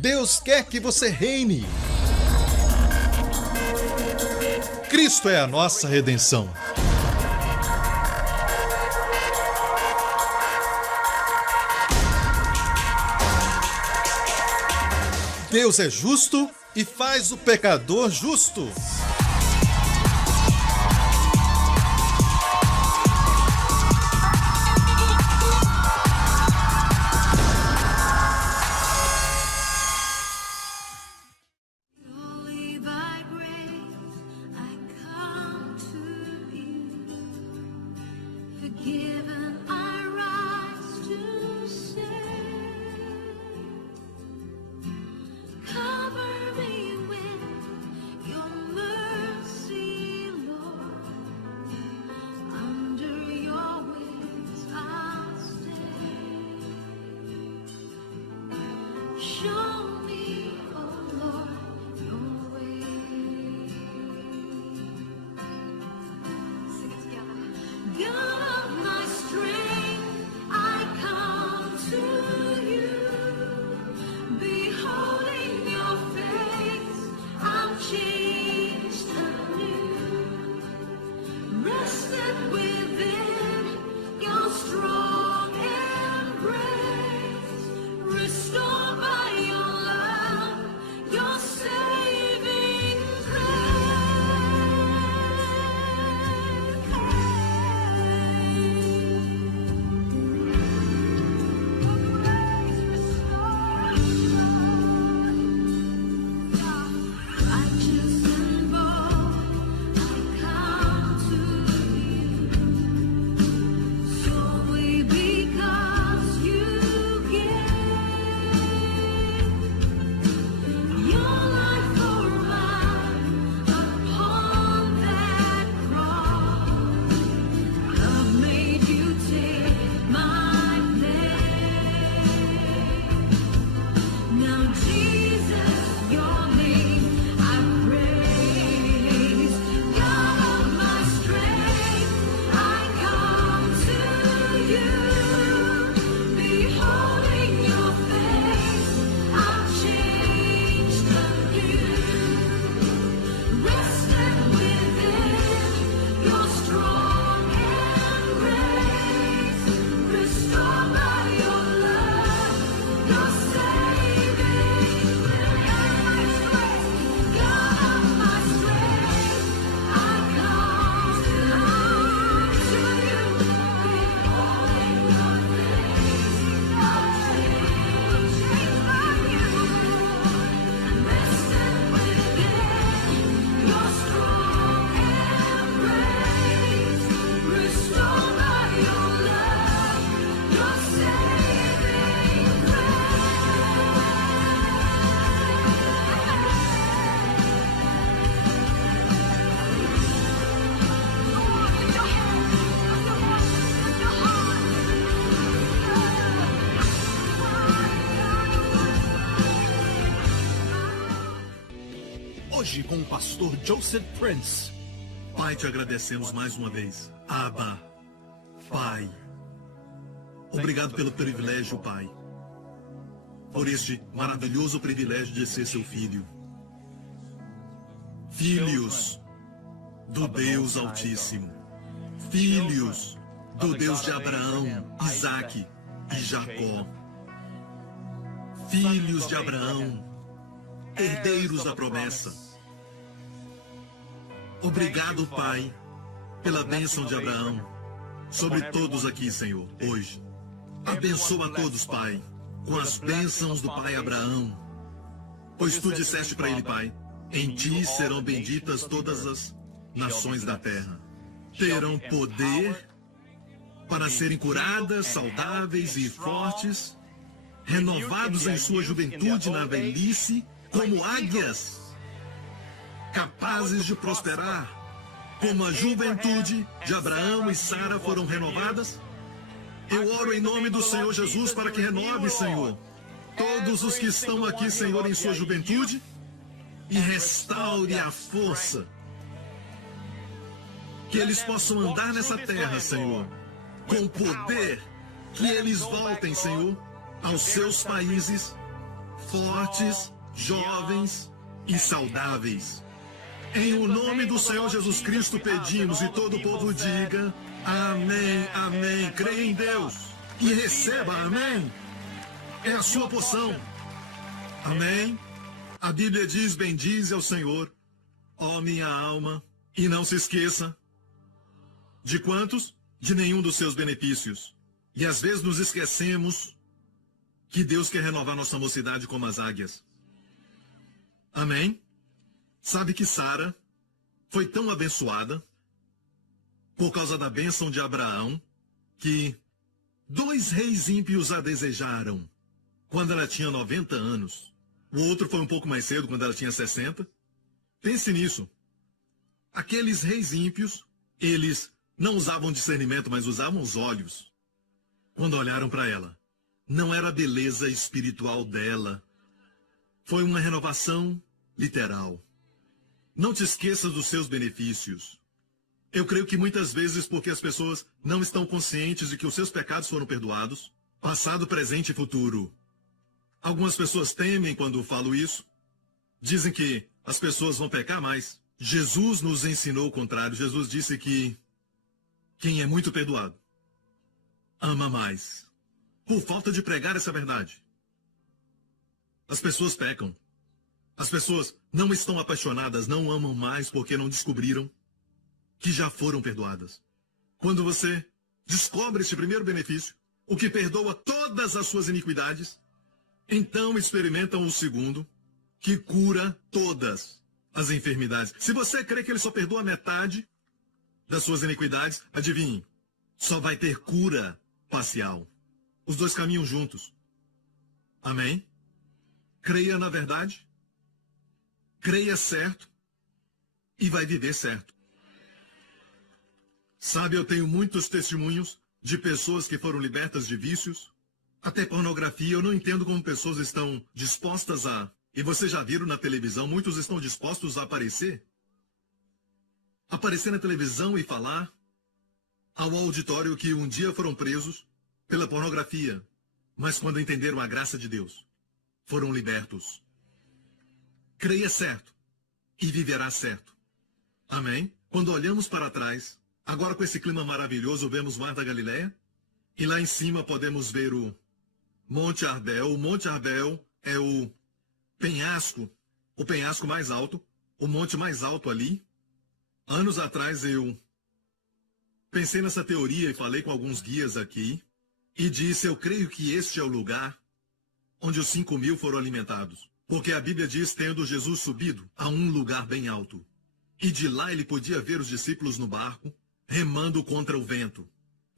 Deus quer que você reine. Cristo é a nossa redenção. Deus é justo e faz o pecador justo. Hoje com o pastor Joseph Prince. Pai, te agradecemos mais uma vez. Abba, Pai. Obrigado pelo privilégio, Pai. Por este maravilhoso privilégio de ser seu filho. Filhos do Deus Altíssimo. Filhos do Deus de Abraão, Isaque e Jacó. Filhos de Abraão, herdeiros da promessa. Obrigado, Pai, pela bênção de Abraão sobre todos aqui, Senhor, hoje. Abençoa a todos, Pai, com as bênçãos do Pai Abraão. Pois tu disseste para ele, Pai, em ti serão benditas todas as nações da terra. Terão poder para serem curadas, saudáveis e fortes, renovados em sua juventude na velhice, como águias, capazes de prosperar, como a juventude de Abraão e Sara foram renovadas. Eu oro em nome do Senhor Jesus para que renove, Senhor, todos os que estão aqui, Senhor, em sua juventude, e restaure a força, que eles possam andar nessa terra, Senhor, com poder, que eles voltem, Senhor, aos seus países fortes, jovens e saudáveis. Em o nome do Senhor Jesus Cristo pedimos e todo o povo diga amém, amém. Creia em Deus e receba, amém. É a sua porção. Amém. A Bíblia diz, bendize ao Senhor, ó minha alma, e não se esqueça de quantos? De nenhum dos seus benefícios. E às vezes nos esquecemos que Deus quer renovar nossa mocidade como as águias. Amém? Sabe que Sara foi tão abençoada por causa da bênção de Abraão que 2 reis ímpios a desejaram quando ela tinha 90 anos. O outro foi um pouco mais cedo, quando ela tinha 60. Pense nisso. Aqueles reis ímpios, eles não usavam discernimento, mas usavam os olhos. Quando olharam para ela, não era a beleza espiritual dela. Foi uma renovação literal. Não te esqueças dos seus benefícios. Eu creio que muitas vezes porque as pessoas não estão conscientes de que os seus pecados foram perdoados, passado, presente e futuro. Algumas pessoas temem quando falo isso. Dizem que as pessoas vão pecar mais. Jesus nos ensinou o contrário. Jesus disse que quem é muito perdoado ama mais. Por falta de pregar essa verdade. As pessoas pecam. As pessoas não estão apaixonadas, não amam mais porque não descobriram que já foram perdoadas. Quando você descobre este primeiro benefício, o que perdoa todas as suas iniquidades, então experimentam o segundo, que cura todas as enfermidades. Se você crê que ele só perdoa metade das suas iniquidades, adivinhe, só vai ter cura parcial. Os dois caminham juntos. Amém? Creia na verdade, creia certo e vai viver certo. Sabe, eu tenho muitos testemunhos de pessoas que foram libertas de vícios, até pornografia. Eu não entendo como pessoas estão dispostas a... E vocês já viram na televisão, muitos estão dispostos a aparecer. Aparecer na televisão e falar ao auditório que um dia foram presos pela pornografia, mas quando entenderam a graça de Deus, foram libertos. Creia certo e viverá certo. Amém? Quando olhamos para trás, agora com esse clima maravilhoso, vemos o Mar da Galileia, e lá em cima podemos ver o Monte Arbel. O Monte Arbel é o penhasco mais alto, o monte mais alto ali. Anos atrás eu pensei nessa teoria e falei com alguns guias aqui, e disse, eu creio que este é o lugar onde os 5.000 foram alimentados. Porque a Bíblia diz, tendo Jesus subido a um lugar bem alto, e de lá ele podia ver os discípulos no barco, remando contra o vento.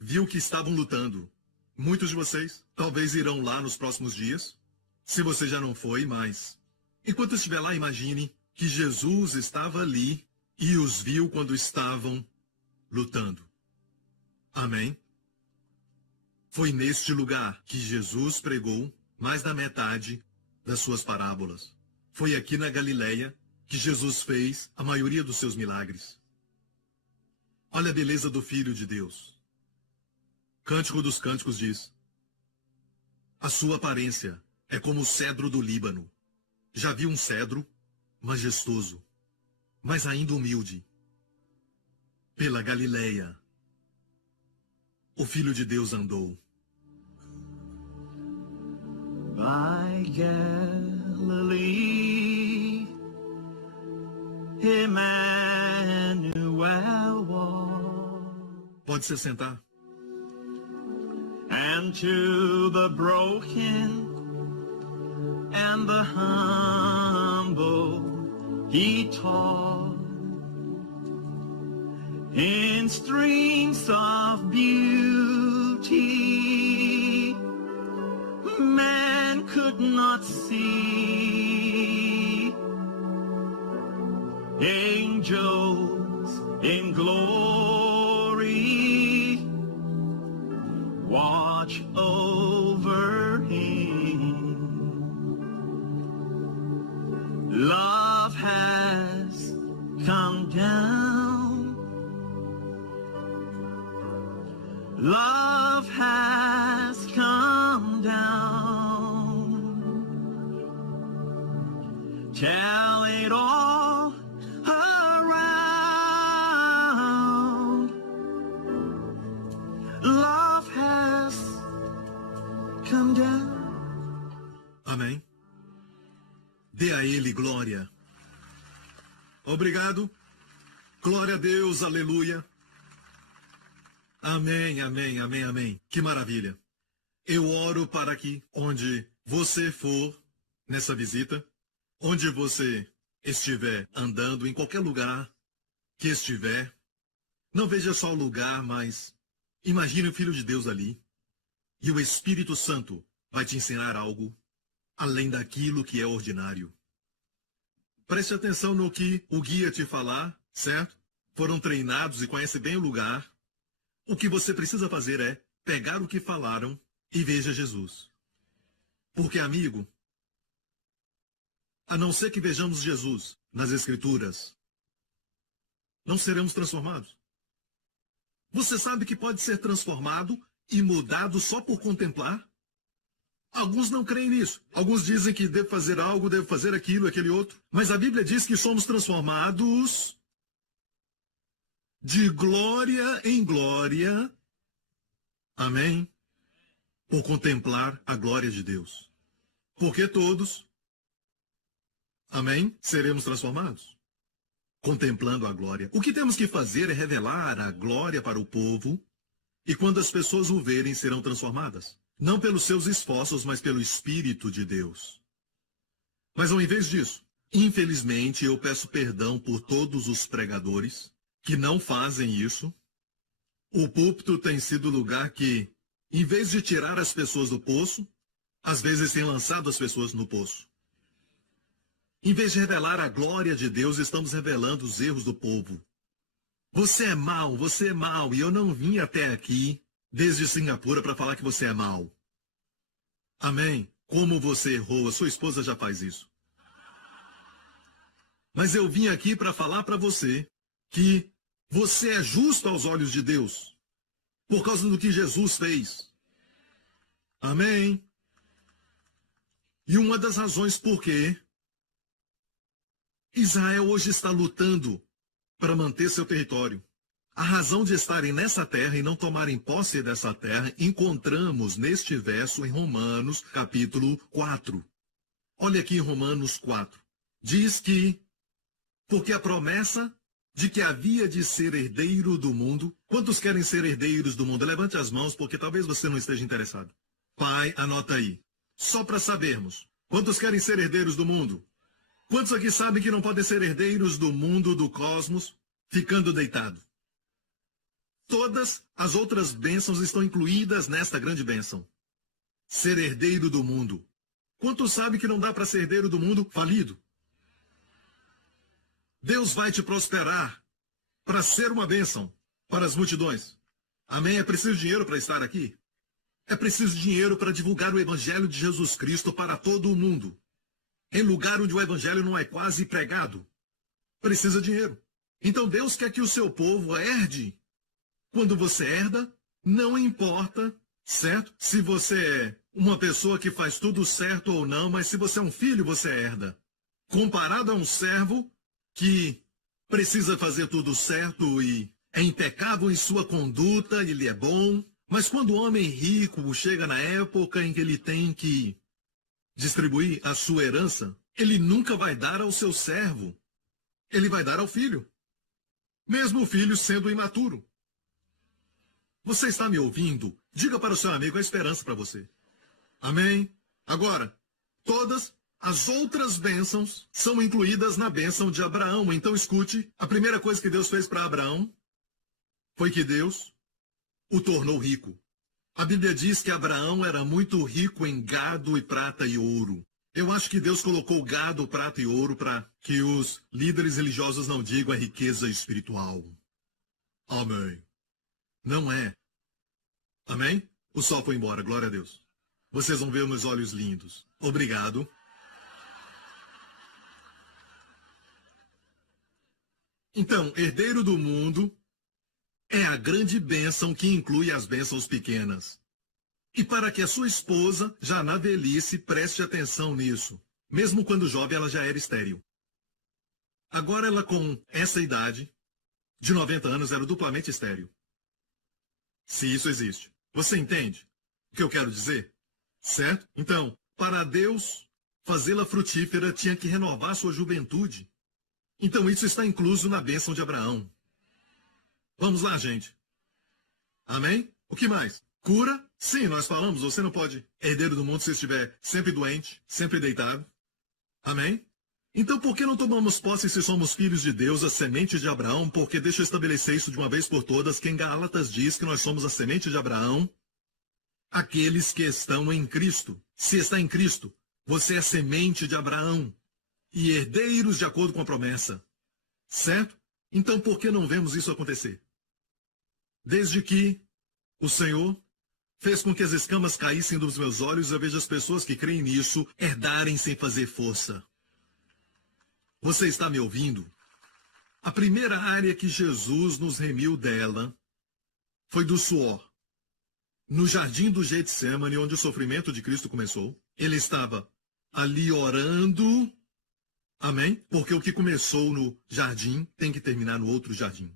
Viu que estavam lutando. Muitos de vocês talvez irão lá nos próximos dias, se você já não foi, mas enquanto estiver lá, imagine que Jesus estava ali e os viu quando estavam lutando. Amém? Foi neste lugar que Jesus pregou mais da metade das suas parábolas. Foi aqui na Galileia que Jesus fez a maioria dos seus milagres. Olha a beleza do Filho de Deus. Cântico dos Cânticos diz, a sua aparência é como o cedro do Líbano. Já vi um cedro majestoso, mas ainda humilde. Pela Galileia, o Filho de Deus andou. By Galilee, Emmanuel walked, Pode se sentar. and to the broken and the humble he taught in strings of beauty man could not see. Angels in glory watch over him. Love has come down. Love has come down tell it all around. Love has come down. Amém. Dê a Ele glória. Obrigado. Glória a Deus, aleluia. Amém, amém, amém, amém. Que maravilha. Eu oro para que, onde você for nessa visita, onde você estiver andando, em qualquer lugar que estiver, não veja só o lugar, mas imagine o Filho de Deus ali. E o Espírito Santo vai te ensinar algo além daquilo que é ordinário. Preste atenção no que o guia te falar, certo? Foram treinados e conhecem bem o lugar. O que você precisa fazer é pegar o que falaram e veja Jesus. Porque, amigo, a não ser que vejamos Jesus nas Escrituras, não seremos transformados. Você sabe que pode ser transformado e mudado só por contemplar? Alguns não creem nisso. Alguns dizem que devo fazer algo, devo fazer aquilo, aquele outro. Mas a Bíblia diz que somos transformados de glória em glória. Amém? Por contemplar a glória de Deus. Porque todos, amém, seremos transformados. Contemplando a glória. O que temos que fazer é revelar a glória para o povo. E quando as pessoas o verem, serão transformadas. Não pelos seus esforços, mas pelo Espírito de Deus. Mas ao invés disso, infelizmente, eu peço perdão por todos os pregadores que não fazem isso. O púlpito tem sido o lugar que, em vez de tirar as pessoas do poço, às vezes tem lançado as pessoas no poço. Em vez de revelar a glória de Deus, estamos revelando os erros do povo. Você é mau, e eu não vim até aqui, desde Singapura, para falar que você é mau. Amém? Como você errou, a sua esposa já faz isso. Mas eu vim aqui para falar para você que você é justo aos olhos de Deus, por causa do que Jesus fez. Amém? E uma das razões por que Israel hoje está lutando para manter seu território. A razão de estarem nessa terra e não tomarem posse dessa terra, encontramos neste verso em Romanos, capítulo 4. Olha aqui em Romanos 4. Diz que, porque a promessa de que havia de ser herdeiro do mundo. Quantos querem ser herdeiros do mundo? Levante as mãos, porque talvez você não esteja interessado. Pai, anota aí. Só para sabermos. Quantos querem ser herdeiros do mundo? Quantos aqui sabem que não podem ser herdeiros do mundo, do cosmos, ficando deitado? Todas as outras bênçãos estão incluídas nesta grande bênção. Ser herdeiro do mundo. Quantos sabem que não dá para ser herdeiro do mundo falido? Deus vai te prosperar para ser uma bênção para as multidões. Amém? É preciso dinheiro para estar aqui? É preciso dinheiro para divulgar o Evangelho de Jesus Cristo para todo o mundo. Em lugar onde o Evangelho não é quase pregado. Precisa dinheiro. Então Deus quer que o seu povo herde. Quando você herda, não importa, certo? Se você é uma pessoa que faz tudo certo ou não, mas se você é um filho, você herda. Comparado a um servo que precisa fazer tudo certo e é impecável em sua conduta, ele é bom. Mas quando o homem rico chega na época em que ele tem que distribuir a sua herança, ele nunca vai dar ao seu servo. Ele vai dar ao filho. Mesmo o filho sendo imaturo. Você está me ouvindo? Diga para o seu amigo a esperança para você. Amém? Agora, todas as outras bênçãos são incluídas na bênção de Abraão. Então escute, a primeira coisa que Deus fez para Abraão foi que Deus o tornou rico. A Bíblia diz que Abraão era muito rico em gado e prata e ouro. Eu acho que Deus colocou gado, prata e ouro para que os líderes religiosos não digam a riqueza espiritual. Amém. Não é. Amém? O sol foi embora, glória a Deus. Vocês vão ver meus olhos lindos. Obrigado. Então, herdeiro do mundo é a grande bênção que inclui as bênçãos pequenas. E para que a sua esposa, já na velhice, preste atenção nisso. Mesmo quando jovem, ela já era estéril. Agora ela, com essa idade, de 90 anos, era duplamente estéril. Se isso existe. Você entende o que eu quero dizer? Certo? Então, para Deus fazê-la frutífera, tinha que renovar sua juventude. Então isso está incluso na bênção de Abraão. Vamos lá, gente. Amém? O que mais? Cura? Sim, nós falamos, você não pode herdeiro do mundo se estiver sempre doente, sempre deitado. Amém? Então por que não tomamos posse se somos filhos de Deus, a semente de Abraão? Porque deixa eu estabelecer isso de uma vez por todas, que em Gálatas diz que nós somos a semente de Abraão, aqueles que estão em Cristo. Se está em Cristo, você é semente de Abraão e herdeiros de acordo com a promessa. Certo? Então por que não vemos isso acontecer? Desde que o Senhor fez com que as escamas caíssem dos meus olhos, eu vejo as pessoas que creem nisso herdarem sem fazer força. Você está me ouvindo? A primeira área que Jesus nos remiu dela foi do suor. No jardim do Getsemane, onde o sofrimento de Cristo começou, ele estava ali orando. Amém? Porque o que começou no jardim tem que terminar no outro jardim.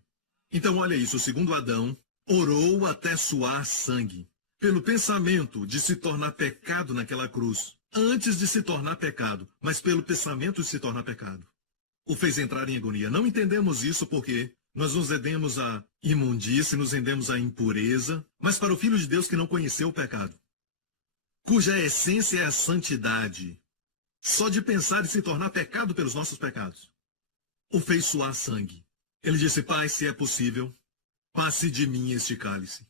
Então, olha isso. O segundo Adão orou até suar sangue, pelo pensamento de se tornar pecado naquela cruz, antes de se tornar pecado, mas pelo pensamento de se tornar pecado. O fez entrar em agonia. Não entendemos isso porque nós nos rendemos à imundície, nos rendemos à impureza, mas para o Filho de Deus que não conheceu o pecado, cuja essência é a santidade, só de pensar em se tornar pecado pelos nossos pecados, o fez suar sangue. Ele disse: Pai, se é possível, passe de mim este cálice.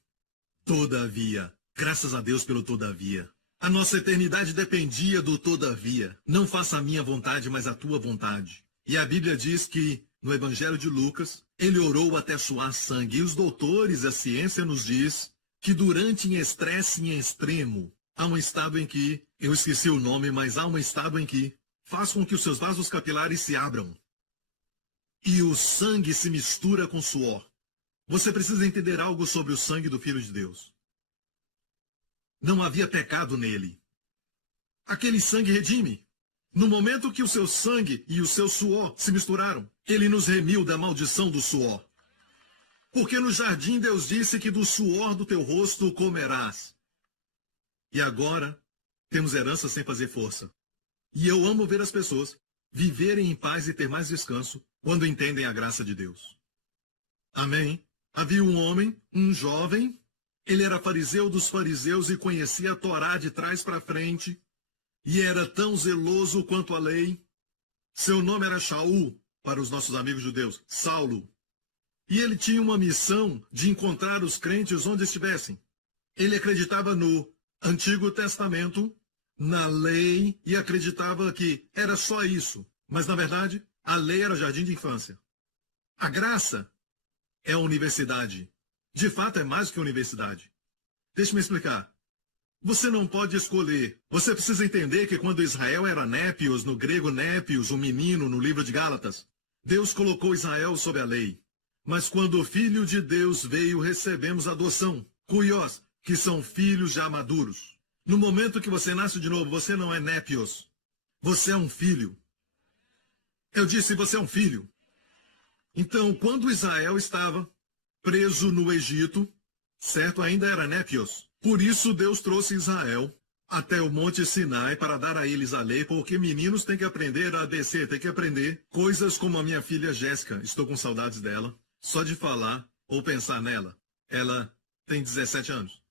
Todavia, graças a Deus pelo todavia. A nossa eternidade dependia do todavia. Não faça a minha vontade, mas a tua vontade. E a Bíblia diz que, no Evangelho de Lucas, ele orou até suar sangue. E os doutores, a ciência nos diz que durante em estresse em extremo, há um estado em que, eu esqueci o nome, mas há um estado em que faz com que os seus vasos capilares se abram. E o sangue se mistura com suor. Você precisa entender algo sobre o sangue do Filho de Deus. Não havia pecado nele. Aquele sangue redime. No momento que o seu sangue e o seu suor se misturaram, ele nos remiu da maldição do suor. Porque no jardim Deus disse que do suor do teu rosto comerás. E agora temos herança sem fazer força. E eu amo ver as pessoas viverem em paz e ter mais descanso quando entendem a graça de Deus. Amém? Havia um homem, um jovem, ele era fariseu dos fariseus e conhecia a Torá de trás para frente, e era tão zeloso quanto a lei. Seu nome era Shaul, para os nossos amigos judeus, Saulo. E ele tinha uma missão de encontrar os crentes onde estivessem. Ele acreditava no Antigo Testamento, na lei, e acreditava que era só isso. Mas, na verdade, a lei era jardim de infância. A graça é a universidade. De fato, é mais do que a universidade. Deixe-me explicar. Você não pode escolher. Você precisa entender que quando Israel era népios, no grego népios, o menino, no livro de Gálatas, Deus colocou Israel sob a lei. Mas quando o Filho de Deus veio, recebemos adoção. Cuiós, que são filhos já maduros. No momento que você nasce de novo, você não é népios. Você é um filho. Eu disse, você é um filho. Então, quando Israel estava preso no Egito, certo? Ainda era népios. Por isso Deus trouxe Israel até o Monte Sinai para dar a eles a lei, porque meninos têm que aprender a descer, têm que aprender coisas como a minha filha Jéssica. Estou com saudades dela. Só de falar ou pensar nela. Ela tem 17 anos.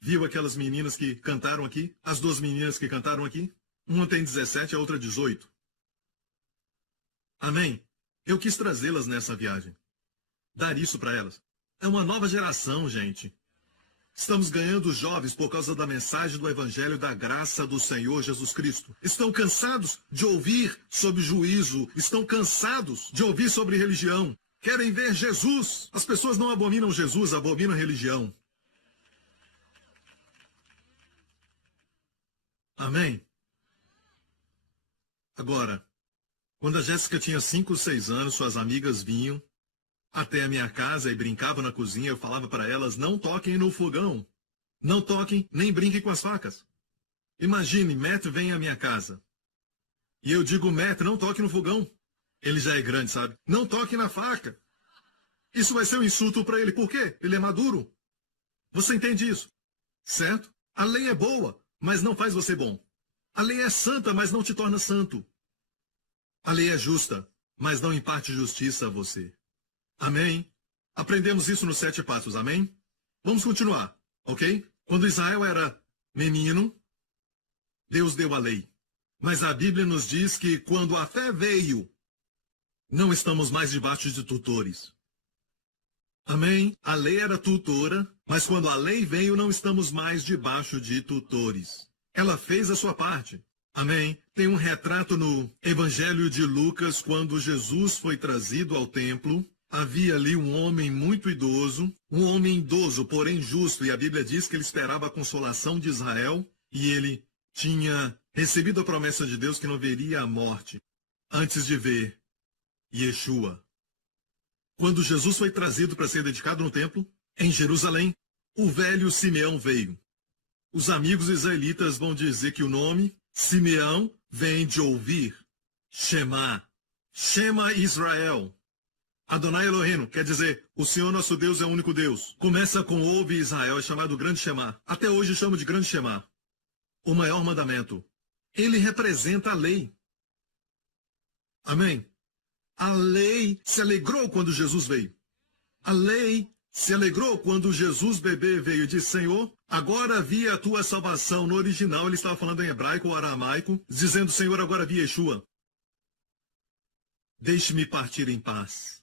Viu aquelas meninas que cantaram aqui? As duas meninas que cantaram aqui? Uma tem 17, a outra 18. Amém? Eu quis trazê-las nessa viagem. Dar isso para elas. É uma nova geração, gente. Estamos ganhando jovens por causa da mensagem do Evangelho da graça do Senhor Jesus Cristo. Estão cansados de ouvir sobre juízo. Estão cansados de ouvir sobre religião. Querem ver Jesus. As pessoas não abominam Jesus, abominam a religião. Amém? Agora, quando a Jéssica tinha 5 ou 6 anos, suas amigas vinham até a minha casa e brincavam na cozinha. Eu falava para elas, não toquem no fogão. Não toquem, nem brinquem com as facas. Imagine, Matt vem à minha casa. E eu digo, Matt, não toque no fogão. Ele já é grande, sabe? Não toque na faca. Isso vai ser um insulto para ele. Por quê? Ele é maduro. Você entende isso? Certo? A lei é boa, mas não faz você bom. A lei é santa, mas não te torna santo. A lei é justa, mas não imparte justiça a você. Amém? Aprendemos isso nos 7 passos, amém? Vamos continuar, ok? Quando Israel era menino, Deus deu a lei. Mas a Bíblia nos diz que quando a fé veio, não estamos mais debaixo de tutores. Amém? A lei era tutora, mas quando a lei veio, não estamos mais debaixo de tutores. Ela fez a sua parte. Amém? Tem um retrato no Evangelho de Lucas, quando Jesus foi trazido ao templo. Havia ali um homem muito idoso, porém justo, e a Bíblia diz que ele esperava a consolação de Israel, e ele tinha recebido a promessa de Deus que não veria a morte antes de ver Yeshua. Quando Jesus foi trazido para ser dedicado no templo, em Jerusalém, o velho Simeão veio. Os amigos israelitas vão dizer que o nome Simeão vem de ouvir, Shema, Shema Israel. Adonai Elohim, quer dizer, o Senhor nosso Deus é o único Deus. Começa com ouve Israel, é chamado Grande Shema. Até hoje chamo de Grande Shema. O maior mandamento. Ele representa a lei. Amém? A lei se alegrou quando Jesus veio. A lei se alegrou quando Jesus bebê veio e disse, Senhor, agora vi a tua salvação. No original ele estava falando em hebraico ou aramaico, dizendo, Senhor, agora vi Yeshua. Deixe-me partir em paz.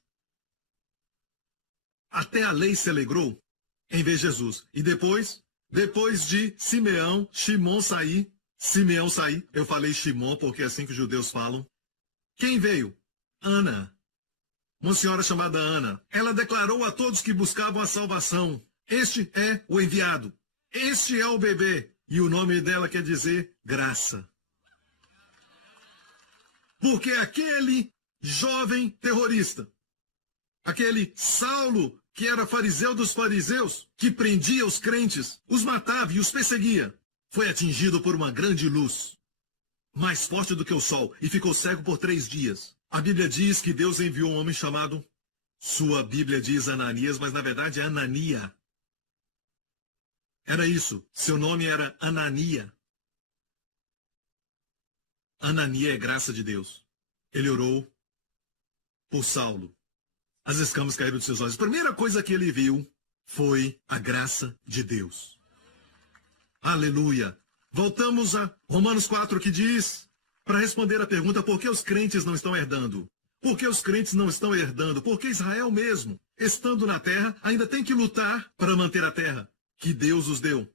Até a lei se alegrou em ver Jesus. E depois de Simeão sair, eu falei Shimon porque é assim que os judeus falam. Quem veio? Ana. Uma senhora chamada Ana. Ela declarou a todos que buscavam a salvação. Este é o enviado. Este é o bebê. E o nome dela quer dizer graça. Porque aquele jovem terrorista, aquele Saulo, que era fariseu dos fariseus, que prendia os crentes, os matava e os perseguia, foi atingido por uma grande luz, mais forte do que o sol, e ficou cego por 3 dias. A Bíblia diz que Deus enviou um homem chamado, sua Bíblia diz Ananias, mas na verdade é Anania. Era isso, seu nome era Anania. Anania é graça de Deus. Ele orou por Saulo. As escamas caíram de seus olhos. A primeira coisa que ele viu foi a graça de Deus. Aleluia. Voltamos a Romanos 4, que diz, para responder a pergunta, por que os crentes não estão herdando? Por que os crentes não estão herdando? Porque Israel mesmo, estando na terra, ainda tem que lutar para manter a terra que Deus os deu.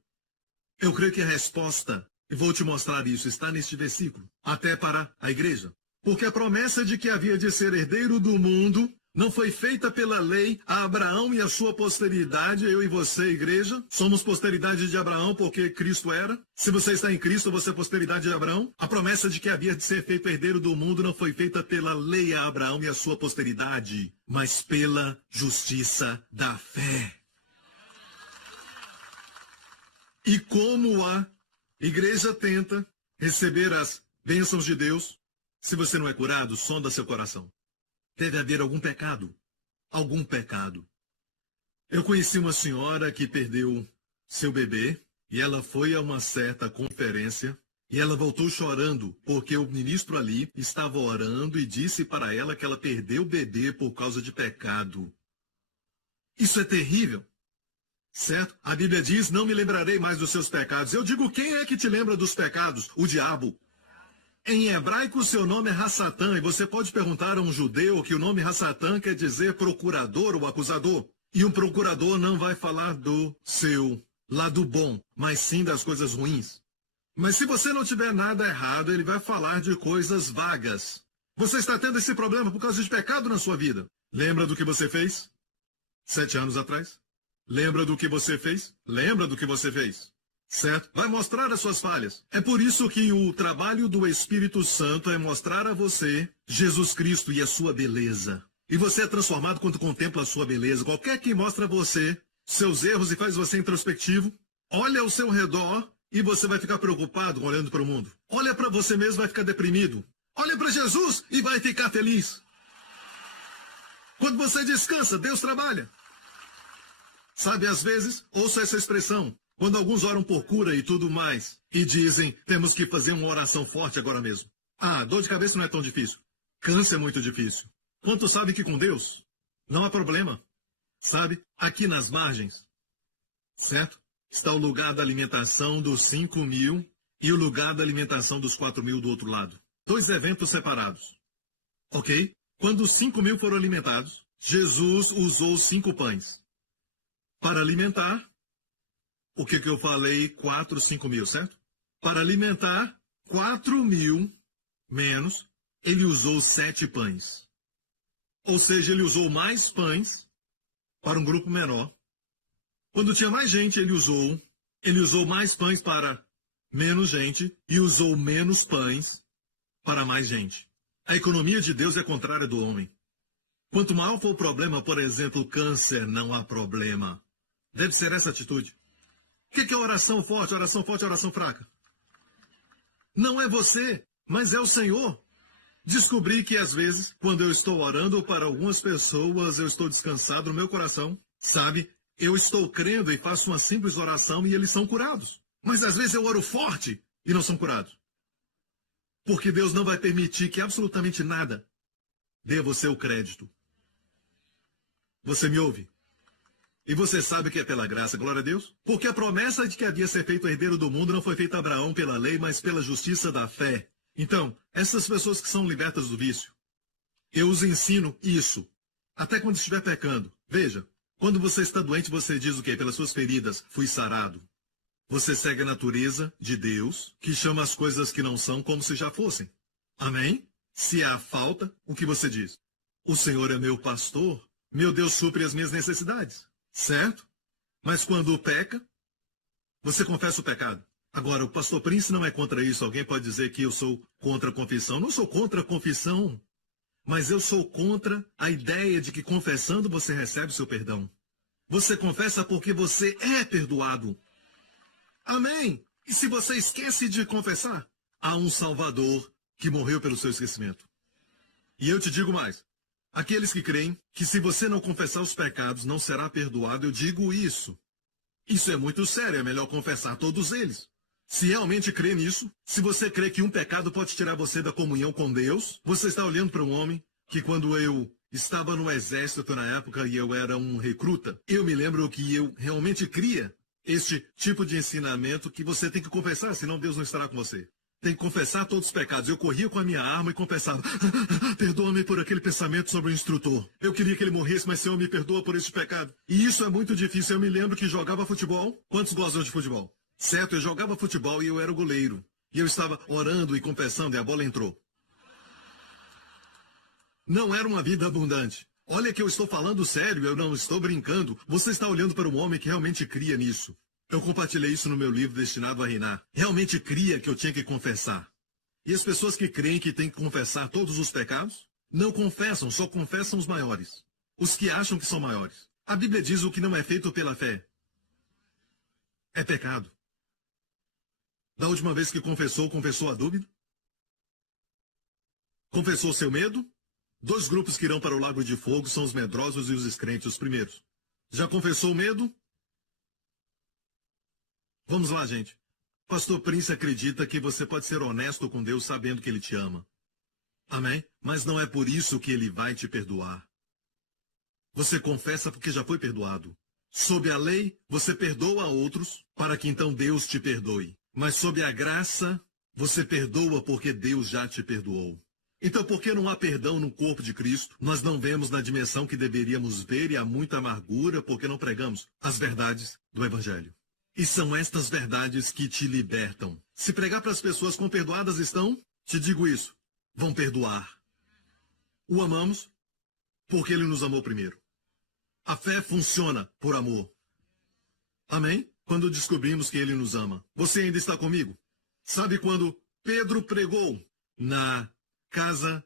Eu creio que a resposta, e vou te mostrar isso, está neste versículo, até para a igreja. Porque a promessa de que havia de ser herdeiro do mundo não foi feita pela lei a Abraão e a sua posteridade. Eu e você, igreja, somos posteridade de Abraão porque Cristo era. Se você está em Cristo, você é posteridade de Abraão. A promessa de que havia de ser feito herdeiro do mundo não foi feita pela lei a Abraão e a sua posteridade, mas pela justiça da fé. E como a igreja tenta receber as bênçãos de Deus, se você não é curado, sonda seu coração. Deve haver algum pecado. Algum pecado. Eu conheci uma senhora que perdeu seu bebê e ela foi a uma certa conferência e ela voltou chorando porque o ministro ali estava orando e disse para ela que ela perdeu o bebê por causa de pecado. Isso é terrível. Certo? A Bíblia diz, não me lembrarei mais dos seus pecados. Eu digo, quem é que te lembra dos pecados? O diabo. Em hebraico, seu nome é Hassatã, e você pode perguntar a um judeu que o nome Hassatã quer dizer procurador ou acusador. E um procurador não vai falar do seu lado bom, mas sim das coisas ruins. Mas se você não tiver nada errado, ele vai falar de coisas vagas. Você está tendo esse problema por causa de pecado na sua vida. Lembra do que você fez 7 anos atrás? Lembra do que você fez? Lembra do que você fez? Certo? Vai mostrar as suas falhas. É por isso que o trabalho do Espírito Santo é mostrar a você Jesus Cristo e a sua beleza. E você é transformado quando contempla a sua beleza. Qualquer que mostra a você seus erros e faz você introspectivo, olha ao seu redor e você vai ficar preocupado olhando para o mundo. Olha para você mesmo e vai ficar deprimido. Olha para Jesus e vai ficar feliz. Quando você descansa, Deus trabalha. Sabe, às vezes, ouço essa expressão, quando alguns oram por cura e tudo mais, e dizem, temos que fazer uma oração forte agora mesmo. Ah, dor de cabeça não é tão difícil. Câncer é muito difícil. Quantos sabem que com Deus não há problema? Sabe, aqui nas margens, certo? Está o lugar da alimentação dos 5.000 e o lugar da alimentação dos 4.000 do outro lado. 2 eventos separados. Ok? Quando os 5.000 foram alimentados, Jesus usou 5 pães para alimentar, o que eu falei, 4, 5.000, certo? Para alimentar 4.000 menos, ele usou 7 pães. Ou seja, ele usou mais pães para um grupo menor. Quando tinha mais gente, ele usou mais pães para menos gente e usou menos pães para mais gente. A economia de Deus é contrária do homem. Quanto maior for o problema, por exemplo, câncer, não há problema. Deve ser essa atitude. O que é oração forte, oração fraca? Não é você, mas é o Senhor. Descobri que às vezes, quando eu estou orando para algumas pessoas, eu estou descansado no meu coração. Sabe, eu estou crendo e faço uma simples oração e eles são curados. Mas às vezes eu oro forte e não são curados. Porque Deus não vai permitir que absolutamente nada dê a você o crédito. Você me ouve? E você sabe que é pela graça, glória a Deus? Porque a promessa de que havia ser feito herdeiro do mundo não foi feita a Abraão pela lei, mas pela justiça da fé. Então, essas pessoas que são libertas do vício, eu os ensino isso, até quando estiver pecando. Veja, quando você está doente, você diz o quê? Pelas suas feridas, fui sarado. Você segue a natureza de Deus, que chama as coisas que não são como se já fossem. Amém? Se há falta, o que você diz? O Senhor é meu pastor, meu Deus supre as minhas necessidades. Certo? Mas quando peca, você confessa o pecado. Agora, o pastor Prince não é contra isso. Alguém pode dizer que eu sou contra a confissão. Não sou contra a confissão, mas eu sou contra a ideia de que confessando você recebe o seu perdão. Você confessa porque você é perdoado. Amém? E se você esquece de confessar, há um Salvador que morreu pelo seu esquecimento. E eu te digo mais. Aqueles que creem que se você não confessar os pecados não será perdoado, eu digo isso. Isso é muito sério, é melhor confessar todos eles. Se realmente crê nisso, se você crê que um pecado pode tirar você da comunhão com Deus, você está olhando para um homem que quando eu estava no exército na época e eu era um recruta, eu me lembro que eu realmente cria este tipo de ensinamento que você tem que confessar, senão Deus não estará com você. Tem que confessar todos os pecados. Eu corria com a minha arma e confessava. Perdoa-me por aquele pensamento sobre o instrutor. Eu queria que ele morresse, mas Senhor, me perdoa por este pecado. E isso é muito difícil. Eu me lembro que jogava futebol. Quantos gostam de futebol? Certo, eu jogava futebol e eu era o goleiro. E eu estava orando e confessando e a bola entrou. Não era uma vida abundante. Olha que eu estou falando sério, eu não estou brincando. Você está olhando para um homem que realmente cria nisso. Eu compartilhei isso no meu livro Destinado a Reinar. Realmente cria que eu tinha que confessar. E as pessoas que creem que têm que confessar todos os pecados, não confessam, só confessam os maiores. Os que acham que são maiores. A Bíblia diz o que não é feito pela fé é pecado. Da última vez que confessou a dúvida? Confessou seu medo? 2 grupos que irão para o lago de fogo são os medrosos e os descrentes, os primeiros. Já confessou o medo? Vamos lá, gente. Pastor Prince acredita que você pode ser honesto com Deus sabendo que Ele te ama. Amém? Mas não é por isso que Ele vai te perdoar. Você confessa porque já foi perdoado. Sob a lei, você perdoa a outros para que então Deus te perdoe. Mas sob a graça, você perdoa porque Deus já te perdoou. Então, por que não há perdão no corpo de Cristo? Nós não vemos na dimensão que deveríamos ver e há muita amargura porque não pregamos as verdades do Evangelho. E são estas verdades que te libertam. Se pregar para as pessoas quão perdoadas estão, te digo isso, vão perdoar. O amamos porque Ele nos amou primeiro. A fé funciona por amor. Amém? Quando descobrimos que Ele nos ama. Você ainda está comigo? Sabe quando Pedro pregou na casa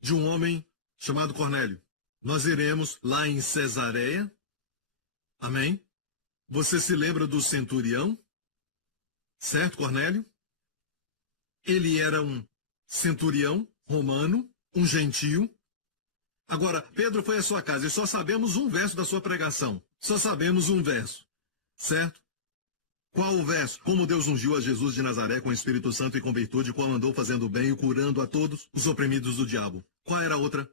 de um homem chamado Cornélio? Nós iremos lá em Cesareia. Amém? Você se lembra do centurião? Certo, Cornélio? Ele era um centurião romano, um gentio. Agora, Pedro foi à sua casa e só sabemos um verso da sua pregação. Só sabemos um verso. Certo? Qual o verso? Como Deus ungiu a Jesus de Nazaré com o Espírito Santo e com virtude, qual andou fazendo bem e curando a todos os oprimidos do diabo. Qual era a outra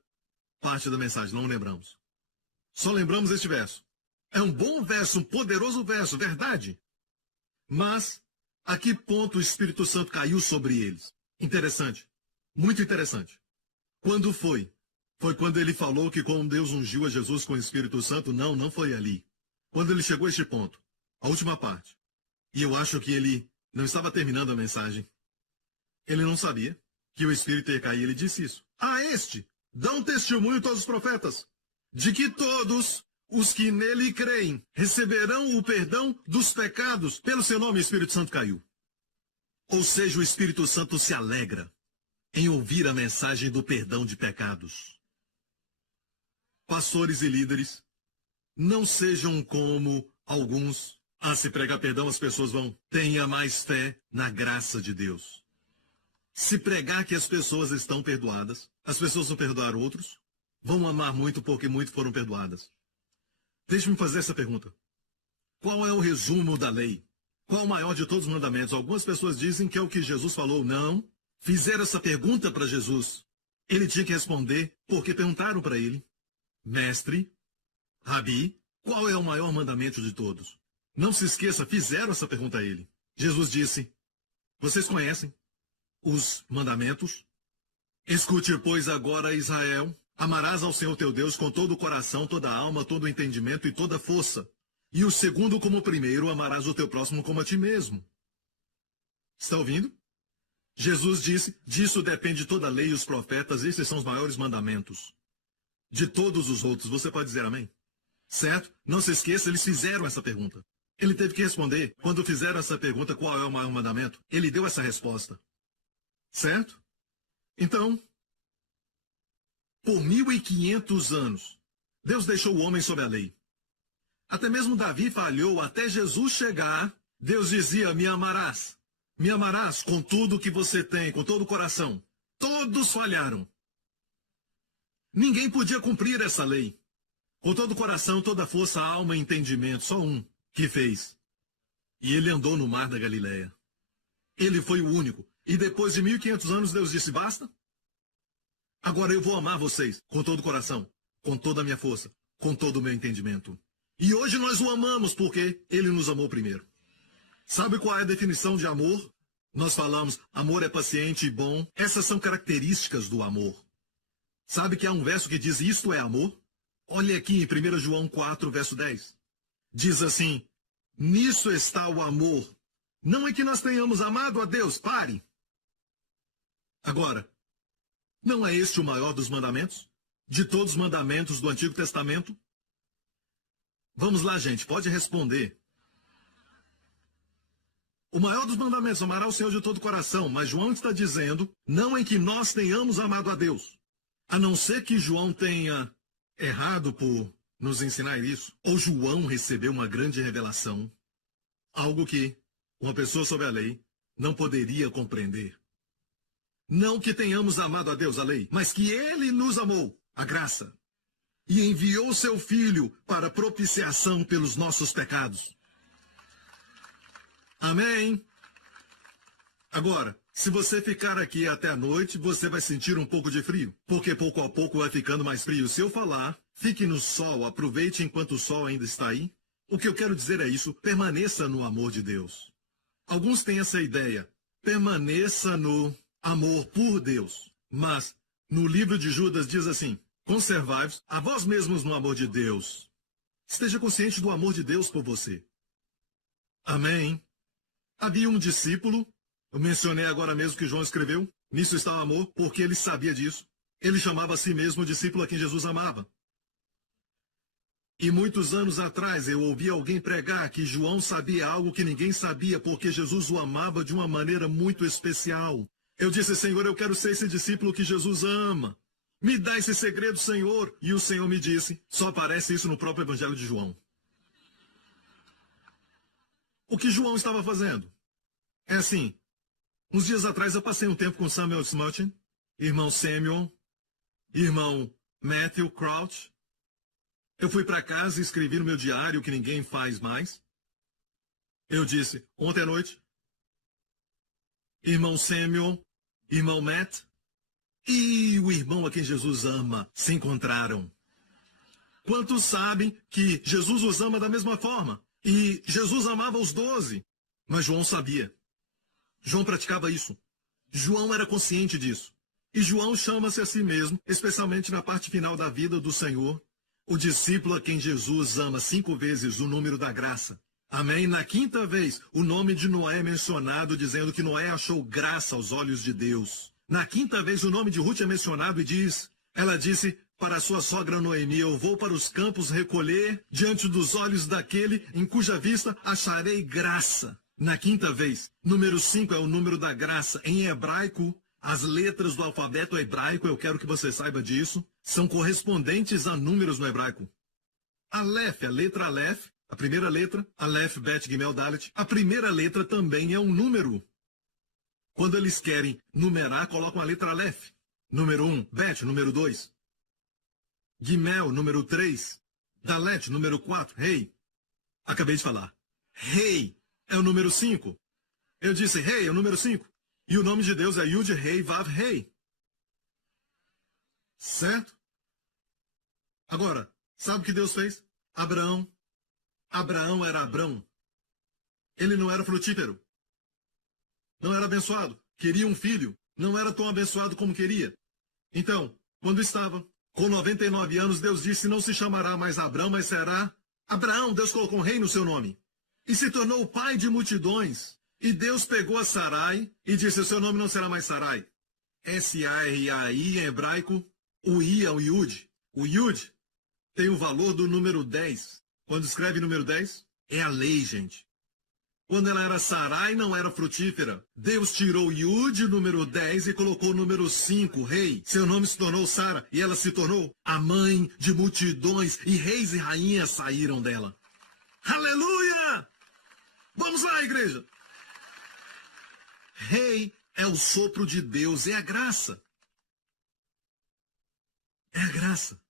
parte da mensagem? Não lembramos. Só lembramos este verso. É um bom verso, um poderoso verso, verdade. Mas, a que ponto o Espírito Santo caiu sobre eles? Interessante. Muito interessante. Quando foi? Foi quando ele falou que como Deus ungiu a Jesus com o Espírito Santo? Não, não foi ali. Quando ele chegou a este ponto, a última parte. E eu acho que ele não estava terminando a mensagem. Ele não sabia que o Espírito ia cair. Ele disse isso. A este dão testemunho todos os profetas, de que todos os que nele creem receberão o perdão dos pecados. Pelo seu nome, o Espírito Santo caiu. Ou seja, o Espírito Santo se alegra em ouvir a mensagem do perdão de pecados. Pastores e líderes, não sejam como alguns. Se pregar perdão, as pessoas vão. Tenha mais fé na graça de Deus. Se pregar que as pessoas estão perdoadas, as pessoas vão perdoar outros, vão amar muito porque muito foram perdoadas. Deixe-me fazer essa pergunta. Qual é o resumo da lei? Qual o maior de todos os mandamentos? Algumas pessoas dizem que é o que Jesus falou. Não. Fizeram essa pergunta para Jesus. Ele tinha que responder porque perguntaram para ele. Mestre, Rabi, qual é o maior mandamento de todos? Não se esqueça, fizeram essa pergunta a ele. Jesus disse, vocês conhecem os mandamentos? Escute, pois, agora, Israel, amarás ao Senhor teu Deus com todo o coração, toda a alma, todo o entendimento e toda a força. E o segundo como o primeiro, amarás o teu próximo como a ti mesmo. Está ouvindo? Jesus disse, disso depende toda a lei e os profetas, esses são os maiores mandamentos. De todos os outros, você pode dizer amém? Certo? Não se esqueça, eles fizeram essa pergunta. Ele teve que responder. Quando fizeram essa pergunta, qual é o maior mandamento? Ele deu essa resposta. Certo? Então, por 1.500 anos, Deus deixou o homem sob a lei. Até mesmo Davi falhou, até Jesus chegar, Deus dizia, me amarás com tudo que você tem, com todo o coração. Todos falharam. Ninguém podia cumprir essa lei. Com todo o coração, toda a força, alma e entendimento, só um que fez. E ele andou no mar da Galileia. Ele foi o único. E depois de 1.500 anos, Deus disse, basta? Agora eu vou amar vocês com todo o coração, com toda a minha força, com todo o meu entendimento. E hoje nós o amamos porque ele nos amou primeiro. Sabe qual é a definição de amor? Nós falamos, amor é paciente e bom. Essas são características do amor. Sabe que há um verso que diz, isto é amor? Olha aqui em 1 João 4, verso 10. Diz assim, nisso está o amor. Não é que nós tenhamos amado a Deus, pare. Agora, não é este o maior dos mandamentos? De todos os mandamentos do Antigo Testamento? Vamos lá, gente, pode responder. O maior dos mandamentos, amará o Senhor de todo o coração. Mas João está dizendo, não é que nós tenhamos amado a Deus. A não ser que João tenha errado por nos ensinar isso. Ou João recebeu uma grande revelação. Algo que uma pessoa sob a lei não poderia compreender. Não que tenhamos amado a Deus, a lei, mas que ele nos amou, a graça. E enviou seu Filho para propiciação pelos nossos pecados. Amém? Agora, se você ficar aqui até a noite, você vai sentir um pouco de frio, porque pouco a pouco vai ficando mais frio. Se eu falar, fique no sol, aproveite enquanto o sol ainda está aí. O que eu quero dizer é isso, permaneça no amor de Deus. Alguns têm essa ideia, permaneça no amor por Deus. Mas, no livro de Judas diz assim, conservai-vos a vós mesmos no amor de Deus. Esteja consciente do amor de Deus por você. Amém? Havia um discípulo, eu mencionei agora mesmo que João escreveu, nisso está o amor, porque ele sabia disso. Ele chamava a si mesmo o discípulo a quem Jesus amava. E muitos anos atrás eu ouvi alguém pregar que João sabia algo que ninguém sabia, porque Jesus o amava de uma maneira muito especial. Eu disse, Senhor, eu quero ser esse discípulo que Jesus ama. Me dá esse segredo, Senhor. E o Senhor me disse, só aparece isso no próprio Evangelho de João. O que João estava fazendo? É assim, uns dias atrás eu passei um tempo com Samuel Smutin, irmão Samuel, irmão Matthew Crouch. Eu fui para casa e escrevi no meu diário que ninguém faz mais. Eu disse, ontem à noite, irmão Samuel, irmão Matt e o irmão a quem Jesus ama se encontraram. Quantos sabem que Jesus os ama da mesma forma? E Jesus amava os 12, mas João sabia. João praticava isso. João era consciente disso. E João chama-se a si mesmo, especialmente na parte final da vida do Senhor, o discípulo a quem Jesus ama 5 vezes o número da graça. Amém? Na 5ª vez, o nome de Noé é mencionado, dizendo que Noé achou graça aos olhos de Deus. Na 5ª vez, o nome de Ruth é mencionado e ela disse para sua sogra Noemi, eu vou para os campos recolher diante dos olhos daquele em cuja vista acharei graça. Na 5ª vez, número 5 é o número da graça. Em hebraico, as letras do alfabeto hebraico, eu quero que você saiba disso, são correspondentes a números no hebraico. Aleph, a letra Aleph, a primeira letra, Aleph, Bet, Gimel, Dalet, a primeira letra também é um número. Quando eles querem numerar, colocam a letra Aleph. Número 1, Bet, número 2. Gimel, número 3. Dalet, número 4, Rei. Acabei de falar. Rei é o número 5. Eu disse Rei é o número 5. E o nome de Deus é Yud, Rei, Vav, Rei. Certo? Agora, sabe o que Deus fez? Abraão era Abrão. Ele não era frutífero. Não era abençoado. Queria um filho. Não era tão abençoado como queria. Então, quando estava com 99 anos, Deus disse, não se chamará mais Abrão, mas será Abraão. Deus colocou um rei no seu nome. E se tornou pai de multidões. E Deus pegou a Sarai e disse, o seu nome não será mais Sarai. S-A-R-A-I em hebraico, o I é o Yud. O Yud tem o valor do número 10. Quando escreve número 10, é a lei, gente. Quando ela era Sarai, não era frutífera. Deus tirou o Yud, número 10, e colocou o número 5, rei. Seu nome se tornou Sara, e ela se tornou a mãe de multidões, e reis e rainhas saíram dela. Aleluia! Vamos lá, igreja! Rei é o sopro de Deus, é a graça. É a graça.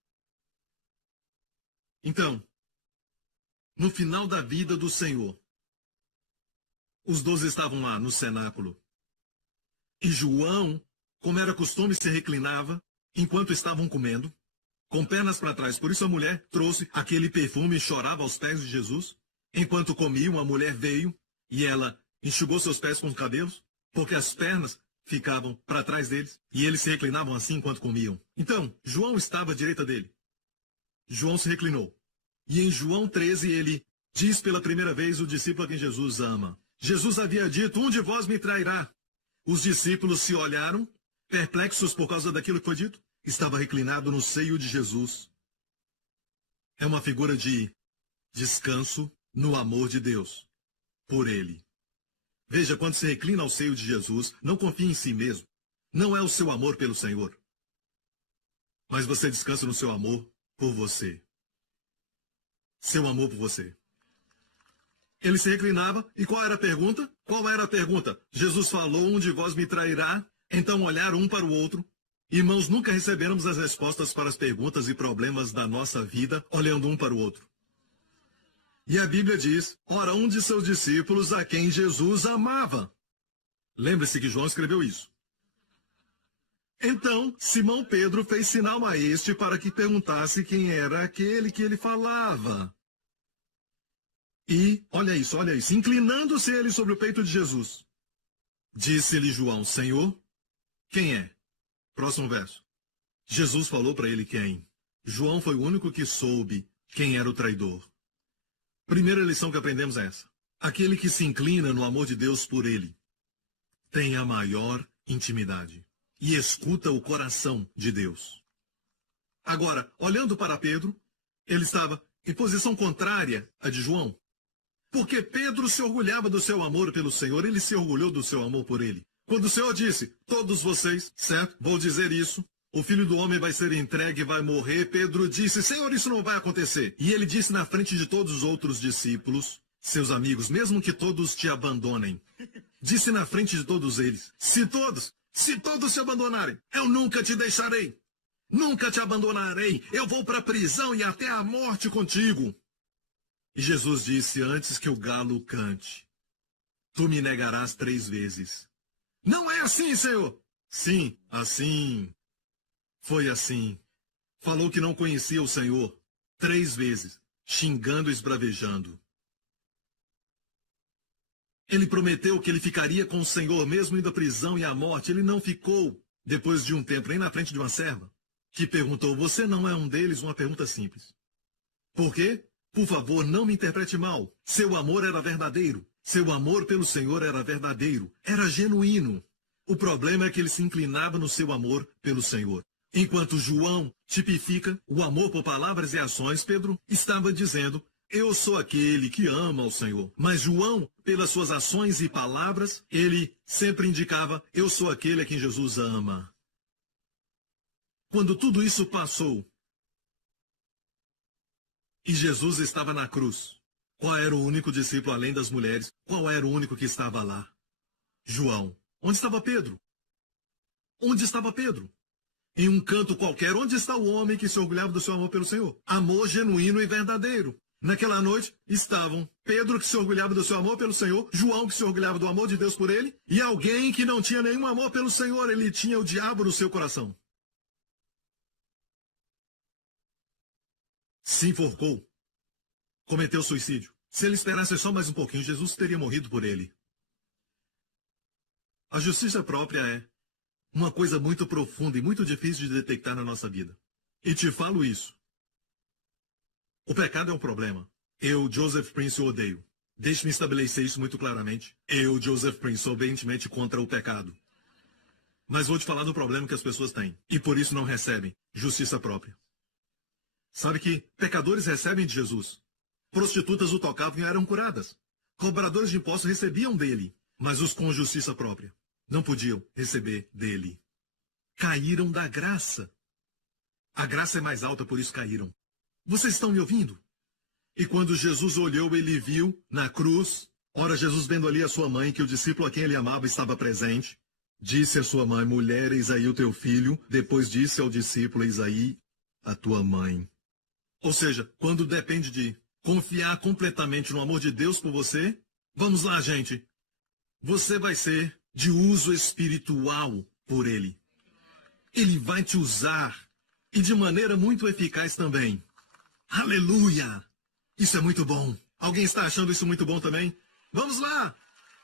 Então, no final da vida do Senhor, os 12 estavam lá no cenáculo. E João, como era costume, se reclinava enquanto estavam comendo, com pernas para trás. Por isso a mulher trouxe aquele perfume e chorava aos pés de Jesus. Enquanto comiam, a mulher veio e ela enxugou seus pés com os cabelos, porque as pernas ficavam para trás deles, e eles se reclinavam assim enquanto comiam. Então, João estava à direita dele. João se reclinou. E em João 13 ele diz pela primeira vez o discípulo a quem Jesus ama. Jesus havia dito, um de vós me trairá. Os discípulos se olharam, perplexos por causa daquilo que foi dito. Estava reclinado no seio de Jesus. É uma figura de descanso no amor de Deus por ele. Veja, quando se reclina ao seio de Jesus, não confie em si mesmo. Não é o seu amor pelo Senhor. Mas você descansa no seu amor por você. Seu amor por você. Ele se reclinava, e qual era a pergunta? Qual era a pergunta? Jesus falou, um de vós me trairá. Então olharam um para o outro. Irmãos, nunca receberemos as respostas para as perguntas e problemas da nossa vida, olhando um para o outro. E a Bíblia diz, ora, um de seus discípulos a quem Jesus amava. Lembre-se que João escreveu isso. Então, Simão Pedro fez sinal a este para que perguntasse quem era aquele que ele falava. E, olha isso, inclinando-se ele sobre o peito de Jesus, disse-lhe João, Senhor, quem é? Próximo verso. Jesus falou para ele quem. João foi o único que soube quem era o traidor. Primeira lição que aprendemos é essa. Aquele que se inclina no amor de Deus por ele tem a maior intimidade e escuta o coração de Deus. Agora, olhando para Pedro, ele estava em posição contrária à de João. Porque Pedro se orgulhava do seu amor pelo Senhor, ele se orgulhou do seu amor por ele. Quando o Senhor disse, todos vocês, certo, vou dizer isso, o Filho do Homem vai ser entregue e vai morrer, Pedro disse, Senhor, isso não vai acontecer. E ele disse na frente de todos os outros discípulos, seus amigos, mesmo que todos te abandonem, disse na frente de todos eles: se todos te abandonarem, eu nunca te deixarei. Nunca te abandonarei. Eu vou para a prisão e até a morte contigo. E Jesus disse: antes que o galo cante, tu me negarás 3 vezes. Não é assim, Senhor. Sim, assim. Foi assim. Falou que não conhecia o Senhor 3 vezes, xingando e esbravejando. Ele prometeu que ele ficaria com o Senhor mesmo indo à prisão e à morte. Ele não ficou, depois de um tempo, nem na frente de uma serva, que perguntou: você não é um deles? Uma pergunta simples. Por quê? Por favor, não me interprete mal. Seu amor era verdadeiro. Seu amor pelo Senhor era verdadeiro. Era genuíno. O problema é que ele se inclinava no seu amor pelo Senhor. Enquanto João tipifica o amor por palavras e ações, Pedro estava dizendo: eu sou aquele que ama o Senhor. Mas João, pelas suas ações e palavras, ele sempre indicava: eu sou aquele a quem Jesus ama. Quando tudo isso passou e Jesus estava na cruz, qual era o único discípulo além das mulheres? Qual era o único que estava lá? João. Onde estava Pedro? Onde estava Pedro? Em um canto qualquer. Onde está o homem que se orgulhava do seu amor pelo Senhor? Amor genuíno e verdadeiro. Naquela noite estavam Pedro, que se orgulhava do seu amor pelo Senhor, João, que se orgulhava do amor de Deus por ele, e alguém que não tinha nenhum amor pelo Senhor. Ele tinha o diabo no seu coração. Se enforcou. Cometeu suicídio. Se ele esperasse só mais um pouquinho, Jesus teria morrido por ele. A justiça própria é uma coisa muito profunda e muito difícil de detectar na nossa vida. E te falo isso. O pecado é um problema. Eu, Joseph Prince, o odeio. Deixe-me estabelecer isso muito claramente. Eu, Joseph Prince, sou veementemente contra o pecado. Mas vou te falar do problema que as pessoas têm. E por isso não recebem justiça própria. Sabe que pecadores recebem de Jesus. Prostitutas o tocavam e eram curadas. Cobradores de impostos recebiam dele. Mas os com justiça própria não podiam receber dele. Caíram da graça. A graça é mais alta, por isso caíram. Vocês estão me ouvindo? E quando Jesus olhou, ele viu na cruz. Ora, Jesus vendo ali a sua mãe, que o discípulo a quem ele amava estava presente, disse à sua mãe: mulher, eis aí o teu filho. Depois disse ao discípulo: eis aí a tua mãe. Ou seja, quando depende de confiar completamente no amor de Deus por você, vamos lá, gente. Você vai ser de uso espiritual por ele. Ele vai te usar, e de maneira muito eficaz também. Aleluia! Isso é muito bom. Alguém está achando isso muito bom também? Vamos lá!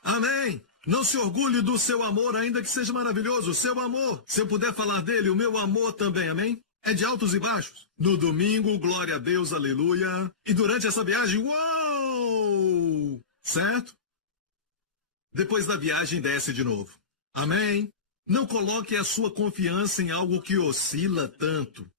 Amém! Não se orgulhe do seu amor, ainda que seja maravilhoso. O seu amor, se eu puder falar dele, o meu amor também, amém? É de altos e baixos. No domingo, glória a Deus, aleluia. E durante essa viagem, uou! Certo? Depois da viagem, desce de novo. Amém? Não coloque a sua confiança em algo que oscila tanto.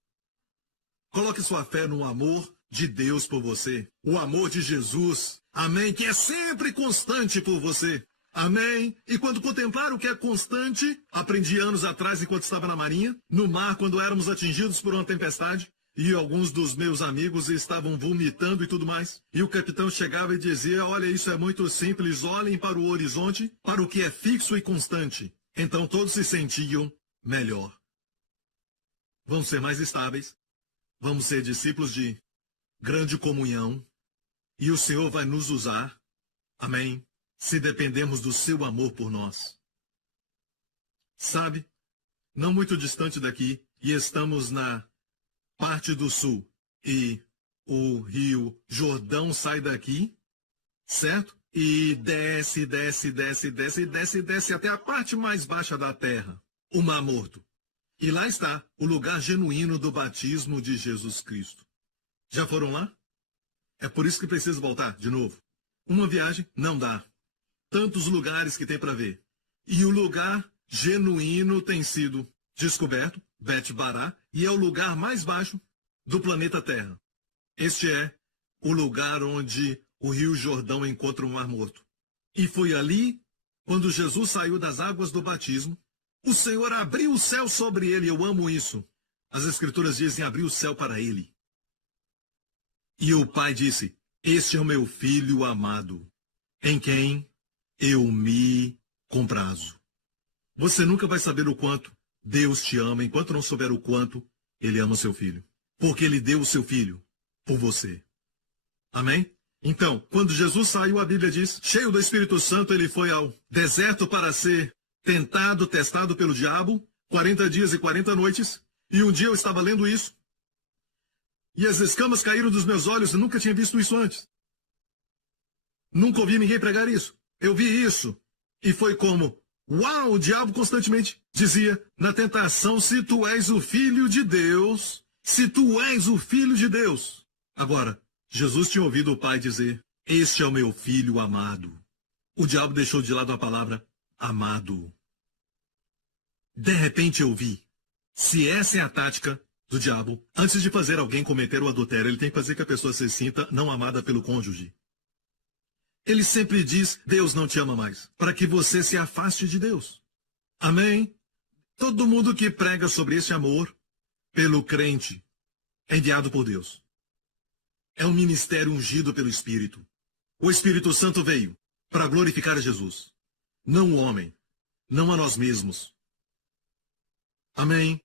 Coloque sua fé no amor de Deus por você. O amor de Jesus. Amém? Que é sempre constante por você. Amém? E quando contemplar o que é constante, aprendi anos atrás, enquanto estava na marinha, no mar, quando éramos atingidos por uma tempestade, e alguns dos meus amigos estavam vomitando e tudo mais. E o capitão chegava e dizia: olha, isso é muito simples, olhem para o horizonte, para o que é fixo e constante. Então todos se sentiam melhor. Vamos ser mais estáveis. Vamos ser discípulos de grande comunhão. E o Senhor vai nos usar. Amém? Se dependemos do seu amor por nós. Sabe, não muito distante daqui, e estamos na parte do sul, e o rio Jordão sai daqui, certo? E desce, desce, desce, desce, desce, desce até a parte mais baixa da terra, o Mar Morto. E lá está o lugar genuíno do batismo de Jesus Cristo. Já foram lá? É por isso que precisa voltar de novo. Uma viagem não dá. Tantos lugares que tem para ver. E o lugar genuíno tem sido descoberto, Bet Bará, e é o lugar mais baixo do planeta Terra. Este é o lugar onde o Rio Jordão encontra o Mar Morto. E foi ali, quando Jesus saiu das águas do batismo, o Senhor abriu o céu sobre ele. Eu amo isso. As Escrituras dizem: abriu o céu para ele. E o Pai disse: este é o meu Filho amado, em quem eu me com prazo. Você nunca vai saber o quanto Deus te ama enquanto não souber o quanto Ele ama o seu filho. Porque Ele deu o seu filho por você. Amém? Então, quando Jesus saiu, a Bíblia diz, cheio do Espírito Santo, Ele foi ao deserto para ser tentado, testado pelo diabo, 40 dias e 40 noites. E um dia eu estava lendo isso. E as escamas caíram dos meus olhos, eu nunca tinha visto isso antes. Nunca ouvi ninguém pregar isso. Eu vi isso. E foi como, uau, o diabo constantemente dizia na tentação, se tu és o filho de Deus, se tu és o filho de Deus. Agora, Jesus tinha ouvido o Pai dizer, este é o meu filho amado. O diabo deixou de lado a palavra amado. De repente eu vi, se essa é a tática do diabo, antes de fazer alguém cometer o adultério, ele tem que fazer que a pessoa se sinta não amada pelo cônjuge. Ele sempre diz, Deus não te ama mais, para que você se afaste de Deus. Amém? Todo mundo que prega sobre esse amor pelo crente é enviado por Deus. É um ministério ungido pelo Espírito. O Espírito Santo veio para glorificar a Jesus, não o homem, não a nós mesmos. Amém?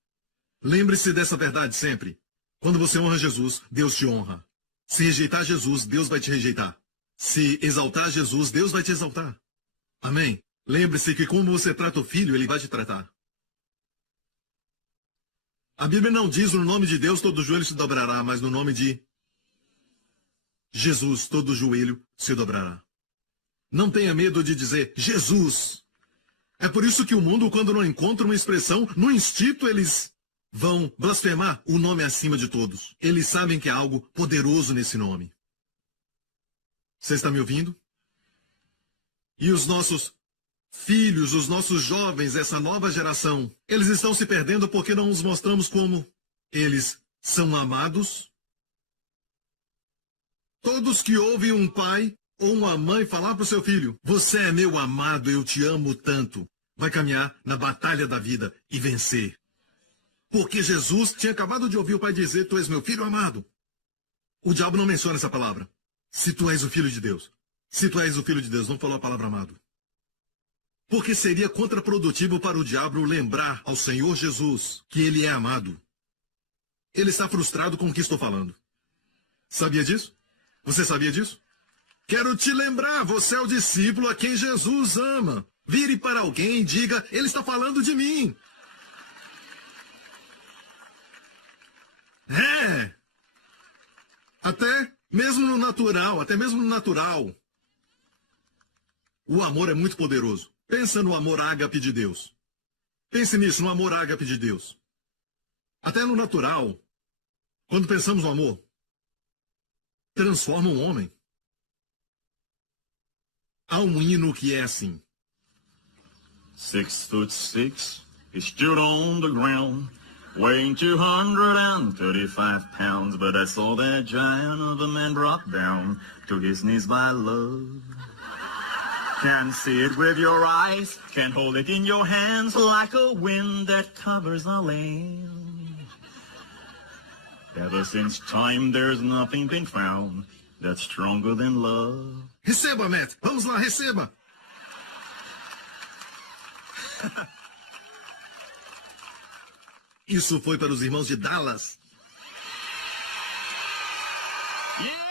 Lembre-se dessa verdade sempre. Quando você honra Jesus, Deus te honra. Se rejeitar Jesus, Deus vai te rejeitar. Se exaltar Jesus, Deus vai te exaltar. Amém? Lembre-se que como você trata o filho, ele vai te tratar. A Bíblia não diz no nome de Deus todo joelho se dobrará, mas no nome de Jesus todo joelho se dobrará. Não tenha medo de dizer Jesus. É por isso que o mundo, quando não encontra uma expressão, no instinto eles vão blasfemar o nome acima de todos. Eles sabem que há algo poderoso nesse nome. Você está me ouvindo? E os nossos filhos, os nossos jovens, essa nova geração, eles estão se perdendo porque não os mostramos como eles são amados. Todos que ouvem um pai ou uma mãe falar para o seu filho, você é meu amado, eu te amo tanto, vai caminhar na batalha da vida e vencer. Porque Jesus tinha acabado de ouvir o pai dizer, tu és meu filho amado. O diabo não menciona essa palavra. Se tu és o filho de Deus. Se tu és o filho de Deus, não falou a palavra amado. Porque seria contraprodutivo para o diabo lembrar ao Senhor Jesus que ele é amado. Ele está frustrado com o que estou falando. Sabia disso? Você sabia disso? Quero te lembrar, você é o discípulo a quem Jesus ama. Vire para alguém e diga, ele está falando de mim. É. Até mesmo no natural, o amor é muito poderoso. Pensa no amor ágape de Deus. Pense nisso, no amor ágape de Deus. Até no natural, quando pensamos no amor, transforma um homem. Há um hino que é assim. 6'6", he stood on the ground, weighing 235 pounds, but I saw that giant of a man brought down to his knees by love. Can see it with your eyes, can hold it in your hands like a wind that covers the land. Ever since time, there's nothing been found that's stronger than love. Receba, Matt. Vamos lá, receba. Isso foi para os irmãos de Dallas. Yeah!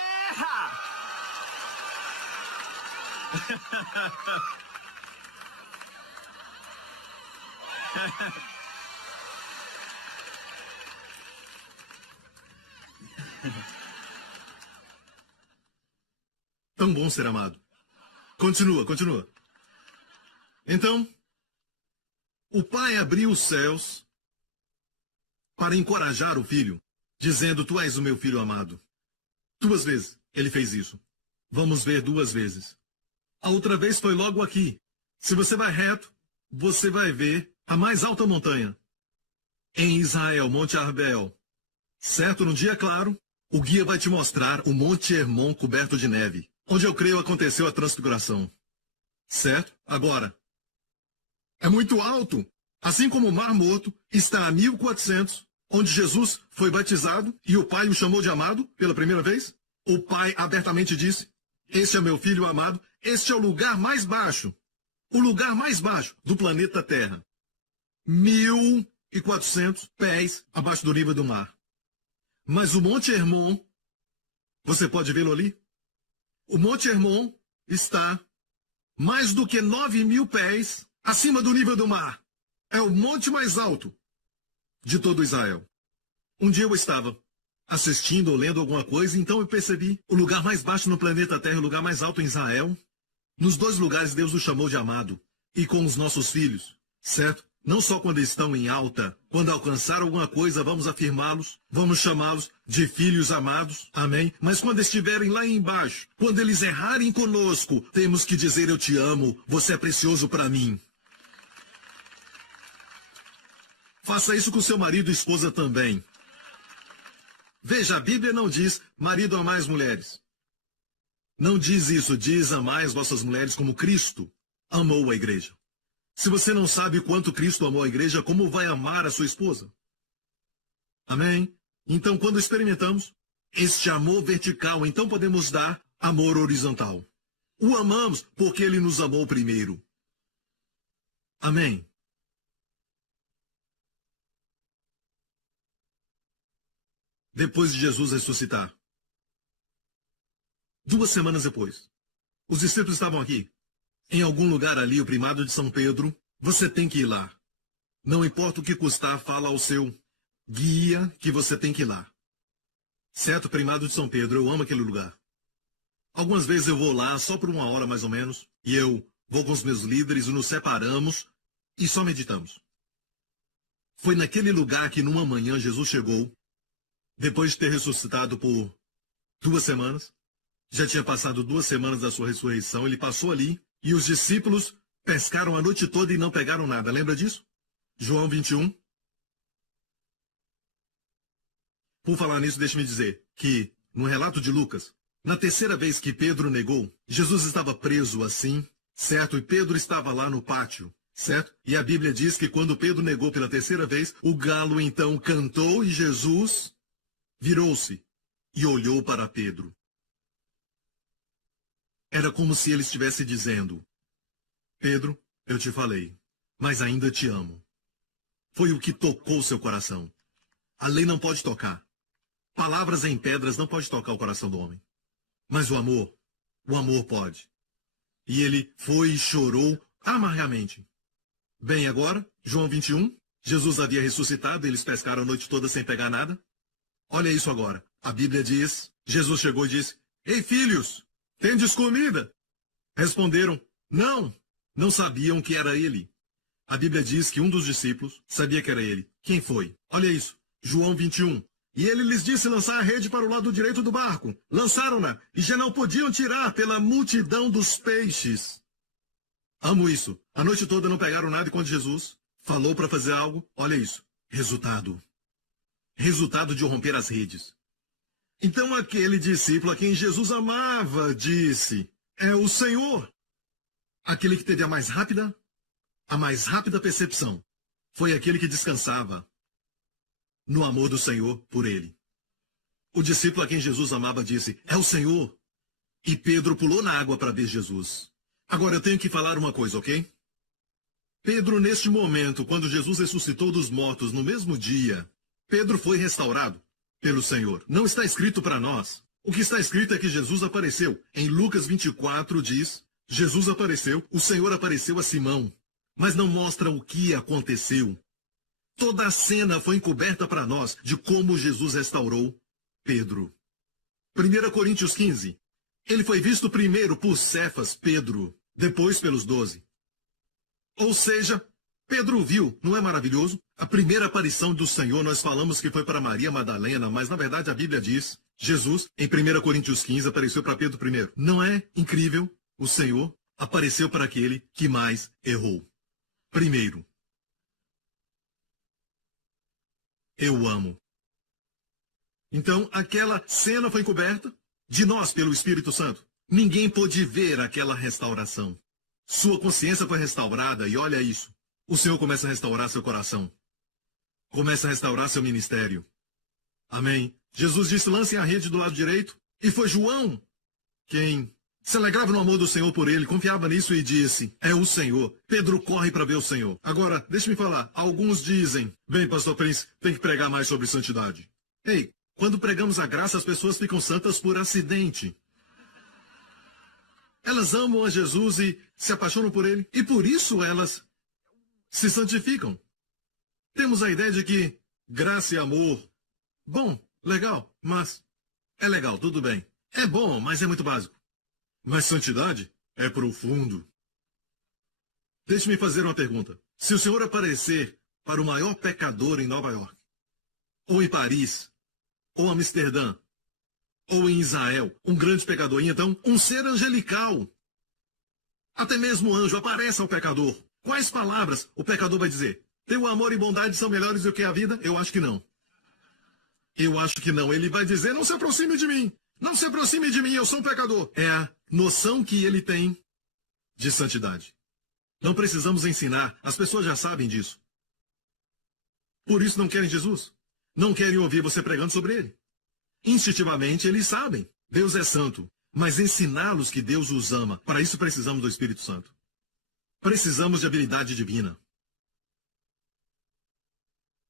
Tão bom ser amado. Continua. Então, o pai abriu os céus para encorajar o filho, dizendo, tu és o meu filho amado. 2 vezes ele fez isso. Vamos ver 2 vezes. A outra vez foi logo aqui. Se você vai reto, você vai ver a mais alta montanha. Em Israel, Monte Arbel. Certo? Num dia claro, o guia vai te mostrar o Monte Hermon coberto de neve, onde eu creio aconteceu a transfiguração. Certo? Agora, é muito alto. Assim como o Mar Morto está a 1400, onde Jesus foi batizado e o Pai o chamou de amado pela primeira vez, o Pai abertamente disse, este é meu filho amado, este é o lugar mais baixo. o lugar mais baixo do planeta Terra. 1.400 pés abaixo do nível do mar. Mas o Monte Hermon, você pode vê-lo ali? O Monte Hermon está mais do que 9.000 pés acima do nível do mar. É o monte mais alto de todo Israel. Um dia eu estava assistindo ou lendo alguma coisa, então eu percebi o lugar mais baixo no planeta Terra, o lugar mais alto em Israel. Nos dois lugares Deus nos chamou de amado. E com os nossos filhos, certo? Não só quando estão em alta, quando alcançar alguma coisa, vamos afirmá-los, vamos chamá-los de filhos amados, amém? Mas quando estiverem lá embaixo, quando eles errarem conosco, temos que dizer: eu te amo, você é precioso para mim. Faça isso com seu marido e esposa também. Veja, a Bíblia não diz: marido, amai as mulheres. Não diz isso, diz: amai as vossas mulheres como Cristo amou a igreja. Se você não sabe quanto Cristo amou a igreja, como vai amar a sua esposa? Amém? Então, quando experimentamos este amor vertical, então podemos dar amor horizontal. O amamos porque ele nos amou primeiro. Amém? Depois de Jesus ressuscitar, 2 semanas depois, os discípulos estavam aqui. Em algum lugar ali, o primado de São Pedro, você tem que ir lá. Não importa o que custar, fala ao seu guia que você tem que ir lá. Certo, primado de São Pedro, eu amo aquele lugar. Algumas vezes eu vou lá só por 1 hora mais ou menos, e eu vou com os meus líderes e nos separamos e só meditamos. Foi naquele lugar que numa manhã Jesus chegou, depois de ter ressuscitado por 2 semanas. Já tinha passado 2 semanas da sua ressurreição, ele passou ali, e os discípulos pescaram a noite toda e não pegaram nada. Lembra disso? João 21. Por falar nisso, deixe-me dizer que, no relato de Lucas, na terceira vez que Pedro negou, Jesus estava preso assim, certo? E Pedro estava lá no pátio, certo? E a Bíblia diz que quando Pedro negou pela terceira vez, o galo então cantou e Jesus virou-se e olhou para Pedro. Era como se ele estivesse dizendo: Pedro, eu te falei, mas ainda te amo. Foi o que tocou seu coração. A lei não pode tocar. Palavras em pedras não pode tocar o coração do homem. Mas o amor pode. E ele foi e chorou amargamente. Bem, agora, João 21, Jesus havia ressuscitado, eles pescaram a noite toda sem pegar nada. Olha isso agora. A Bíblia diz, Jesus chegou e disse: Ei, filhos, tendes comida? Responderam: Não, não sabiam que era ele. A Bíblia diz que um dos discípulos sabia que era ele. Quem foi? Olha isso, João 21. E ele lhes disse lançar a rede para o lado direito do barco. Lançaram-na e já não podiam tirar pela multidão dos peixes. Amo isso. A noite toda não pegaram nada e quando Jesus falou para fazer algo, olha isso. Resultado. Resultado de romper as redes. Então aquele discípulo a quem Jesus amava disse: é o Senhor. Aquele que teve a mais rápida percepção foi aquele que descansava no amor do Senhor por ele. O discípulo a quem Jesus amava disse: é o Senhor. E Pedro pulou na água para ver Jesus. Agora eu tenho que falar uma coisa, ok? Pedro, neste momento, quando Jesus ressuscitou dos mortos no mesmo dia, Pedro foi restaurado pelo Senhor. Não está escrito para nós. O que está escrito é que Jesus apareceu. Em Lucas 24 diz: Jesus apareceu, o Senhor apareceu a Simão. Mas não mostra o que aconteceu. Toda a cena foi encoberta para nós de como Jesus restaurou Pedro. 1 Coríntios 15. Ele foi visto primeiro por Cefas, Pedro, depois pelos 12. Ou seja, Pedro viu, não é maravilhoso? A primeira aparição do Senhor nós falamos que foi para Maria Madalena, mas na verdade a Bíblia diz, Jesus, em 1 Coríntios 15, apareceu para Pedro primeiro. Não é incrível? O Senhor apareceu para aquele que mais errou. Primeiro. Eu amo. Então, aquela cena foi coberta de nós pelo Espírito Santo. Ninguém pôde ver aquela restauração. Sua consciência foi restaurada e olha isso. O Senhor começa a restaurar seu coração. Começa a restaurar seu ministério. Amém. Jesus disse: lancem a rede do lado direito. E foi João quem Se alegrava no amor do Senhor por ele, confiava nisso e disse, é o Senhor. Pedro corre para ver o Senhor. Agora, deixe-me falar. Alguns dizem, bem, pastor Prince, tem que pregar mais sobre santidade. Ei, quando pregamos a graça, as pessoas ficam santas por acidente. Elas amam a Jesus e se apaixonam por ele, e por isso elas se santificam. Temos a ideia de que graça e amor, bom, legal, mas é legal, tudo bem. É bom, mas é muito básico. Mas santidade é profundo. Deixe-me fazer uma pergunta. Se o Senhor aparecer para o maior pecador em Nova York, ou em Paris, ou Amsterdã, ou em Israel, um grande pecador, e então um ser angelical, até mesmo um anjo, aparece ao pecador, quais palavras o pecador vai dizer? Teu amor e bondade são melhores do que a vida? Eu acho que não. Eu acho que não. Ele vai dizer, não se aproxime de mim. Não se aproxime de mim, eu sou um pecador. É a noção que ele tem de santidade. Não precisamos ensinar, as pessoas já sabem disso. Por isso não querem Jesus. Não querem ouvir você pregando sobre ele. Instintivamente eles sabem, Deus é santo. Mas ensiná-los que Deus os ama, para isso precisamos do Espírito Santo. Precisamos de habilidade divina.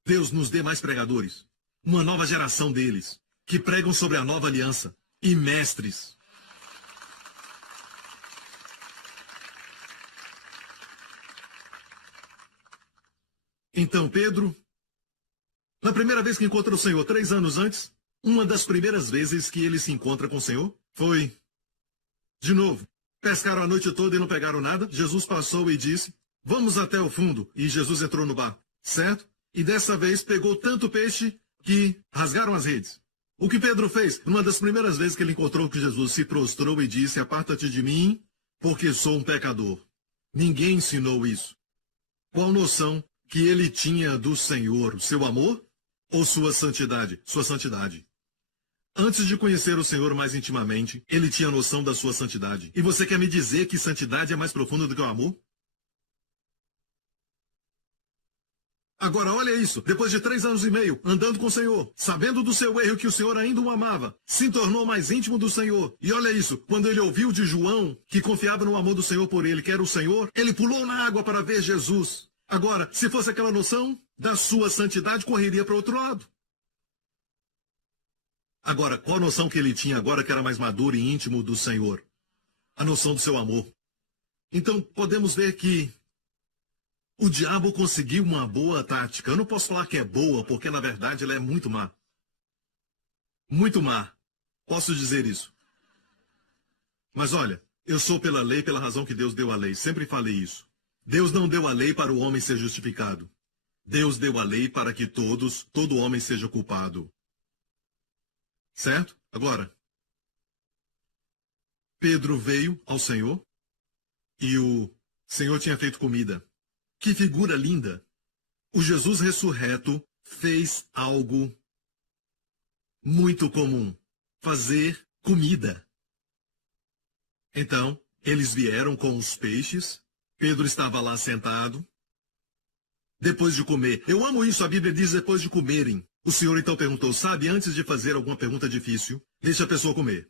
Deus nos dê mais pregadores, uma nova geração deles, que pregam sobre a nova aliança, e mestres. Então Pedro, na primeira vez que encontra o Senhor, 3 anos antes, uma das primeiras vezes que ele se encontra com o Senhor, foi, de novo, pescaram a noite toda e não pegaram nada. Jesus passou e disse, vamos até o fundo, e Jesus entrou no barco, certo? E dessa vez pegou tanto peixe que rasgaram as redes. O que Pedro fez? Numa das primeiras vezes que ele encontrou com Jesus, se prostrou e disse, aparta-te de mim, porque sou um pecador. Ninguém ensinou isso. Qual noção que ele tinha do Senhor? Seu amor ou sua santidade? Sua santidade. Antes de conhecer o Senhor mais intimamente, ele tinha noção da sua santidade. E você quer me dizer que santidade é mais profunda do que o amor? Agora, olha isso. Depois de 3 anos e meio, andando com o Senhor, sabendo do seu erro que o Senhor ainda o amava, se tornou mais íntimo do Senhor. E olha isso. Quando ele ouviu de João, que confiava no amor do Senhor por ele, que era o Senhor, ele pulou na água para ver Jesus. Agora, se fosse aquela noção da sua santidade, correria para o outro lado. Agora, qual a noção que ele tinha agora que era mais maduro e íntimo do Senhor? A noção do seu amor. Então, podemos ver que o diabo conseguiu uma boa tática. Eu não posso falar que é boa, porque na verdade ela é muito má. Muito má. Posso dizer isso. Mas olha, eu sou pela lei pela razão que Deus deu a lei. Sempre falei isso. Deus não deu a lei para o homem ser justificado. Deus deu a lei para que todo homem seja culpado. Certo? Agora, Pedro veio ao Senhor e o Senhor tinha feito comida. Que figura linda! O Jesus ressurreto fez algo muito comum: fazer comida. Então, eles vieram com os peixes. Pedro estava lá sentado. Depois de comer, eu amo isso, a Bíblia diz depois de comerem. O Senhor então perguntou, sabe, antes de fazer alguma pergunta difícil, deixa a pessoa comer.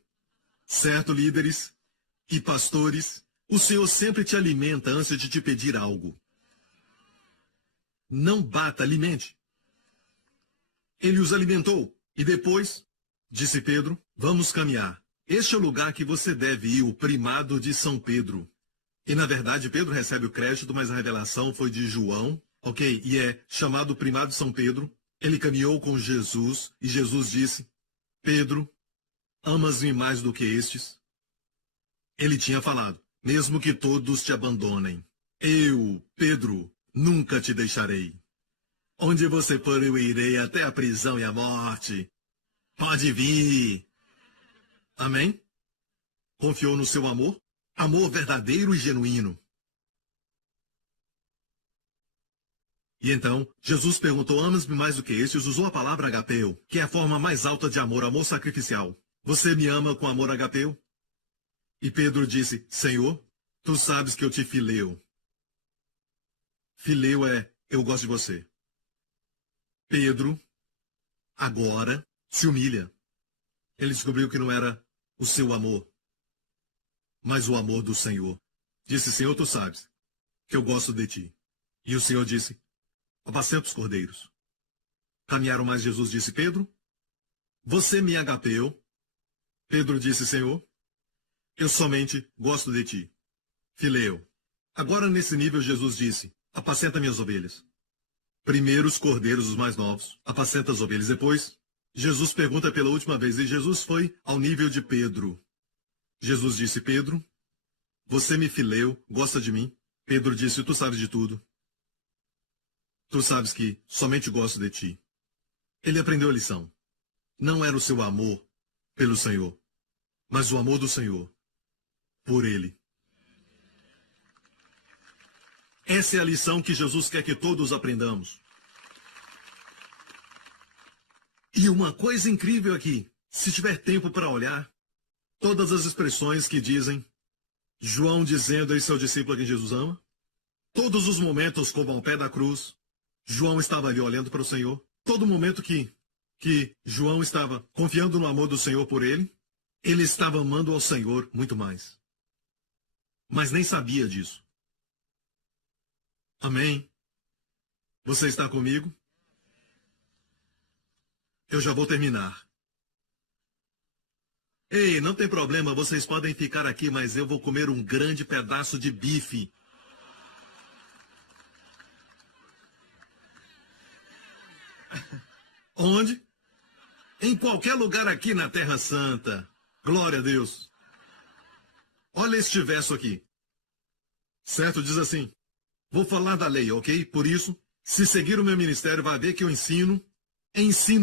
Certo, líderes e pastores, o Senhor sempre te alimenta antes de te pedir algo. Não bata, alimente. Ele os alimentou. E depois, disse Pedro, vamos caminhar. Este é o lugar que você deve ir, o primado de São Pedro. E na verdade, Pedro recebe o crédito, mas a revelação foi de João, ok? E é chamado primado de São Pedro. Ele caminhou com Jesus e Jesus disse, Pedro, amas-me mais do que estes? Ele tinha falado, mesmo que todos te abandonem, eu, Pedro, nunca te deixarei. Onde você for, eu irei até a prisão e a morte. Pode vir. Amém? Confiou no seu amor? Amor verdadeiro e genuíno. E então, Jesus perguntou, amas-me mais do que estes? Usou a palavra agapeu, que é a forma mais alta de amor, amor sacrificial. Você me ama com amor agapeu? E Pedro disse, Senhor, tu sabes que eu te fileo. Fileu é, eu gosto de você. Pedro, agora, se humilha. Ele descobriu que não era o seu amor, mas o amor do Senhor. Disse, Senhor, tu sabes que eu gosto de ti. E o Senhor disse, apacenta os cordeiros. Caminharam mais, Jesus disse, Pedro, você me agapeou? Pedro disse, Senhor, eu somente gosto de ti. Fileu. Agora nesse nível Jesus disse, apacenta minhas ovelhas. Primeiro os cordeiros, os mais novos, apacenta as ovelhas. Depois, Jesus pergunta pela última vez, e Jesus foi ao nível de Pedro. Jesus disse, Pedro, você me fileu, gosta de mim? Pedro disse, tu sabes de tudo. Tu sabes que somente gosto de ti. Ele aprendeu a lição. Não era o seu amor pelo Senhor, mas o amor do Senhor por ele. Essa é a lição que Jesus quer que todos aprendamos. E uma coisa incrível aqui, se tiver tempo para olhar, todas as expressões que dizem João dizendo esse é o discípulo a quem Jesus ama, todos os momentos como ao pé da cruz, João estava ali olhando para o Senhor, todo momento que João estava confiando no amor do Senhor por ele estava amando ao Senhor muito mais. Mas nem sabia disso. Amém? Você está comigo? Eu já vou terminar. Ei, não tem problema, vocês podem ficar aqui, mas eu vou comer um grande pedaço de bife. Onde? Em qualquer lugar aqui na Terra Santa. Glória a Deus. Olha este verso aqui. Certo? Diz assim. Vou falar da lei, ok? Por isso, se seguir o meu ministério, vai ver que eu ensino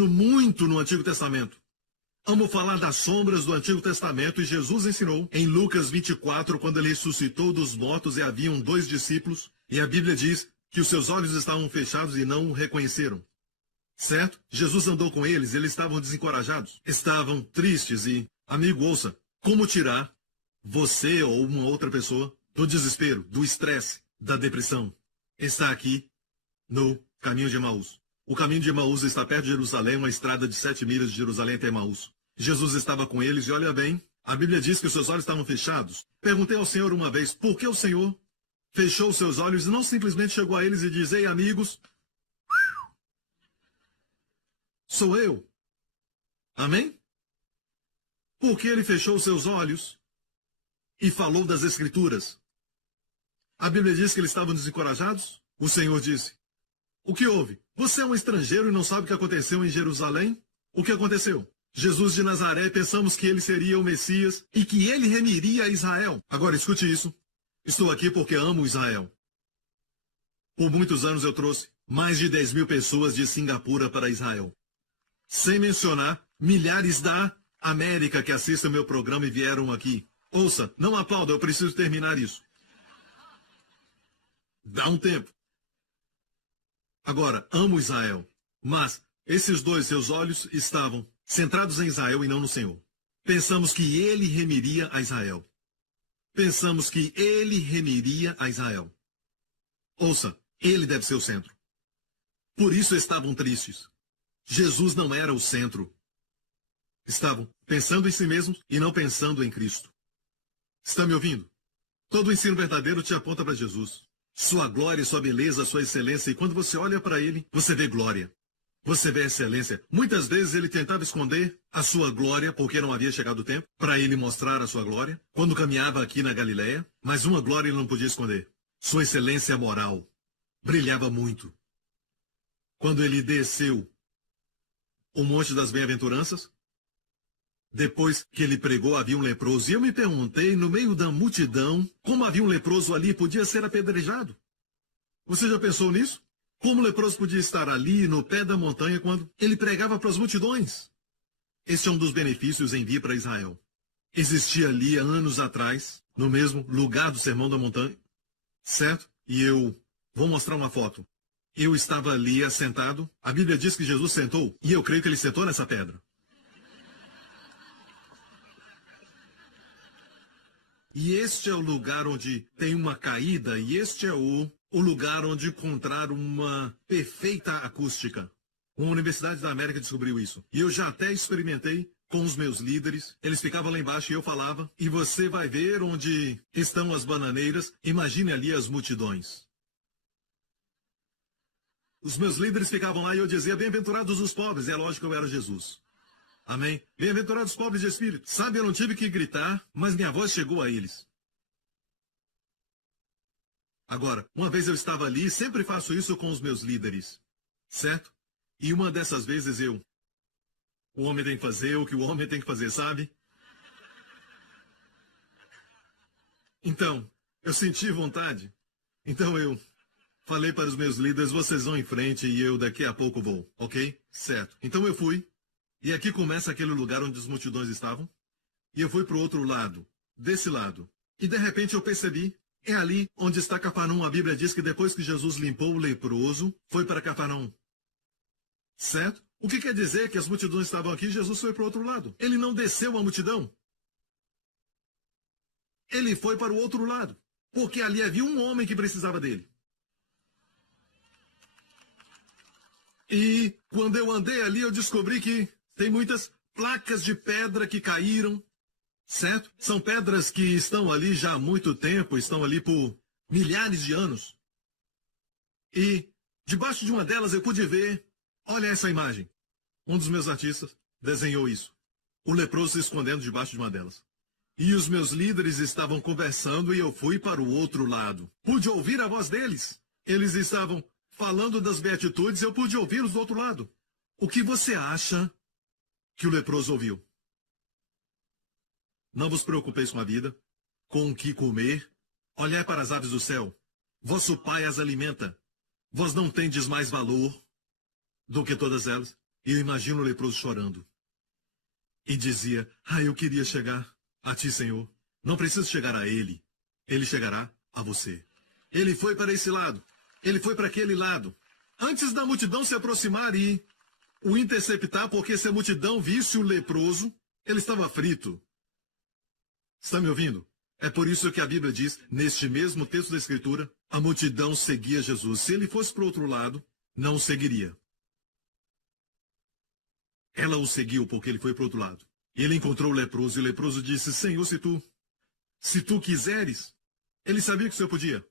muito no Antigo Testamento. Amo falar das sombras do Antigo Testamento e Jesus ensinou em Lucas 24, quando ele ressuscitou dos mortos e haviam 2 discípulos, e a Bíblia diz que os seus olhos estavam fechados e não o reconheceram. Certo? Jesus andou com eles, eles estavam desencorajados, estavam tristes e, amigo, ouça, como tirar você ou uma outra pessoa do desespero, do estresse, da depressão? Está aqui no caminho de Emaús. O caminho de Emaús está perto de Jerusalém, uma estrada de 7 milhas de Jerusalém até Emaús. Jesus estava com eles e olha bem, a Bíblia diz que os seus olhos estavam fechados. Perguntei ao Senhor uma vez, por que o Senhor fechou os seus olhos e não simplesmente chegou a eles e disse, ei amigos, sou eu. Amém? Por que ele fechou os seus olhos e falou das Escrituras? A Bíblia diz que eles estavam desencorajados. O Senhor disse, o que houve? Você é um estrangeiro e não sabe o que aconteceu em Jerusalém? O que aconteceu? Jesus de Nazaré, pensamos que ele seria o Messias e que ele remiria a Israel. Agora escute isso. Estou aqui porque amo Israel. Por muitos anos eu trouxe mais de 10 mil pessoas de Singapura para Israel. Sem mencionar milhares da América que assistem meu programa e vieram aqui. Ouça, não aplauda, eu preciso terminar isso. Dá um tempo. Agora, amo Israel, mas esses 2, seus olhos estavam centrados em Israel e não no Senhor. Pensamos que ele remiria a Israel. Pensamos que ele remiria a Israel. Ouça, ele deve ser o centro. Por isso estavam tristes. Jesus não era o centro. Estavam pensando em si mesmos e não pensando em Cristo. Está me ouvindo? Todo o ensino verdadeiro te aponta para Jesus. Sua glória, sua beleza, sua excelência. E quando você olha para ele, você vê glória. Você vê excelência. Muitas vezes ele tentava esconder a sua glória, porque não havia chegado o tempo para ele mostrar a sua glória, quando caminhava aqui na Galileia. Mas uma glória ele não podia esconder. Sua excelência moral brilhava muito. Quando ele desceu o Monte das Bem-aventuranças, depois que ele pregou, havia um leproso. E eu me perguntei, no meio da multidão, como havia um leproso ali, podia ser apedrejado. Você já pensou nisso? Como o leproso podia estar ali, no pé da montanha, quando ele pregava para as multidões? Este é um dos benefícios em vir para Israel. Existia ali, há anos atrás, no mesmo lugar do Sermão da Montanha, certo? E eu vou mostrar uma foto. Eu estava ali assentado. A Bíblia diz que Jesus sentou, e eu creio que ele sentou nessa pedra. E este é o lugar onde tem uma caída, e este é o lugar onde encontrar uma perfeita acústica. Uma Universidade da América descobriu isso. E eu já até experimentei com os meus líderes. Eles ficavam lá embaixo e eu falava. E você vai ver onde estão as bananeiras. Imagine ali as multidões. Os meus líderes ficavam lá e eu dizia, bem-aventurados os pobres. E é lógico que eu era Jesus. Amém? Bem-aventurados os pobres de espírito. Sabe, eu não tive que gritar, mas minha voz chegou a eles. Agora, uma vez eu estava ali, sempre faço isso com os meus líderes. Certo? E uma dessas vezes o homem tem que fazer o que o homem tem que fazer, sabe? Então, eu senti vontade. Então eu falei para os meus líderes, vocês vão em frente e eu daqui a pouco vou, ok? Certo. Então eu fui. E aqui começa aquele lugar onde as multidões estavam. E eu fui para o outro lado, desse lado. E de repente eu percebi, é ali onde está Cafarnaum. A Bíblia diz que depois que Jesus limpou o leproso, foi para Cafarnaum. Certo? O que quer dizer que as multidões estavam aqui e Jesus foi para o outro lado? Ele não desceu a multidão. Ele foi para o outro lado. Porque ali havia um homem que precisava dele. E quando eu andei ali, eu descobri que tem muitas placas de pedra que caíram. Certo? São pedras que estão ali já há muito tempo, estão ali por milhares de anos. E debaixo de uma delas eu pude ver, olha essa imagem. Um dos meus artistas desenhou isso. O leproso se escondendo debaixo de uma delas. E os meus líderes estavam conversando e eu fui para o outro lado. Pude ouvir a voz deles. Eles estavam falando das beatitudes e eu pude ouvi-los do outro lado. O que você acha que o leproso ouviu? Não vos preocupeis com a vida, com o que comer. Olhai para as aves do céu. Vosso Pai as alimenta. Vós não tendes mais valor do que todas elas. E eu imagino o leproso chorando. E dizia, eu queria chegar a ti, Senhor. Não preciso chegar a ele. Ele chegará a você. Ele foi para esse lado. Ele foi para aquele lado. Antes da multidão se aproximar e o interceptar, porque se a multidão visse o leproso, ele estava frito. Está me ouvindo? É por isso que a Bíblia diz, neste mesmo texto da Escritura, a multidão seguia Jesus. Se ele fosse para o outro lado, não o seguiria. Ela o seguiu porque ele foi para o outro lado. Ele encontrou o leproso e o leproso disse, Senhor, se tu quiseres. Ele sabia que o Senhor podia,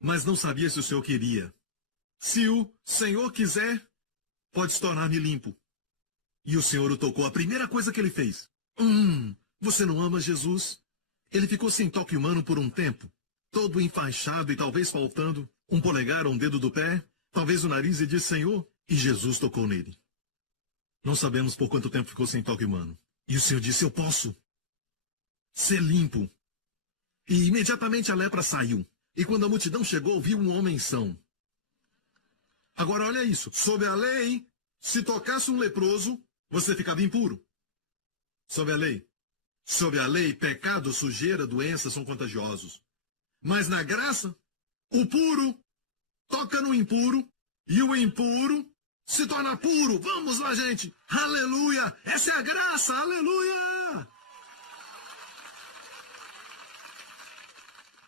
mas não sabia se o Senhor queria. Se o Senhor quiser, pode se tornar-me limpo. E o Senhor o tocou. A primeira coisa que ele fez. Você não ama Jesus? Ele ficou sem toque humano por um tempo, todo enfaixado e talvez faltando um polegar ou um dedo do pé, talvez o nariz, e disse, Senhor, e Jesus tocou nele. Não sabemos por quanto tempo ficou sem toque humano. E o Senhor disse, eu posso ser limpo. E imediatamente a lepra saiu. E quando a multidão chegou, viu um homem são. Agora olha isso. Sob a lei, se tocasse um leproso, você ficava impuro. Sob a lei, pecado, sujeira, doença são contagiosos. Mas na graça, o puro toca no impuro e o impuro se torna puro. Vamos lá, gente. Aleluia. Essa é a graça. Aleluia.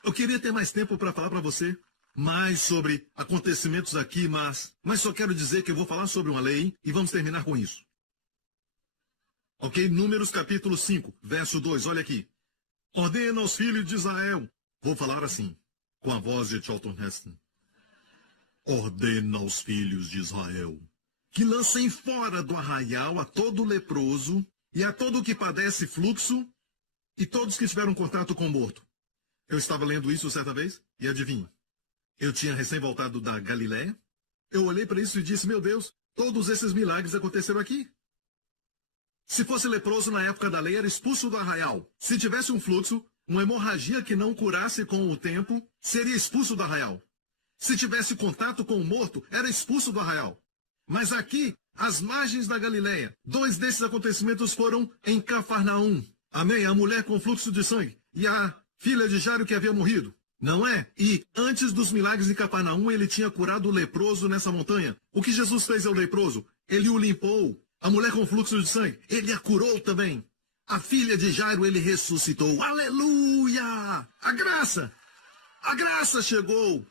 Eu queria ter mais tempo para falar para você mais sobre acontecimentos aqui, mas só quero dizer que eu vou falar sobre uma lei e vamos terminar com isso. Ok? Números capítulo 5, verso 2, olha aqui. Ordena aos filhos de Israel. Vou falar assim, com a voz de Charlton Heston. Ordena aos filhos de Israel que lancem fora do arraial a todo leproso e a todo que padece fluxo e todos que tiveram contato com o morto. Eu estava lendo isso certa vez e adivinhe. Eu tinha recém voltado da Galiléia. Eu olhei para isso e disse, meu Deus, todos esses milagres aconteceram aqui. Se fosse leproso na época da lei, era expulso do arraial. Se tivesse um fluxo, uma hemorragia que não curasse com o tempo, seria expulso do arraial. Se tivesse contato com o morto, era expulso do arraial. Mas aqui, às margens da Galiléia, 2 desses acontecimentos foram em Cafarnaum. Amém? A mulher com fluxo de sangue e a filha de Jairo que havia morrido. Não é? E antes dos milagres em Cafarnaum, ele tinha curado o leproso nessa montanha. O que Jesus fez ao leproso? Ele o limpou. A mulher com fluxo de sangue, ele a curou também. A filha de Jairo, ele ressuscitou. Aleluia! A graça chegou.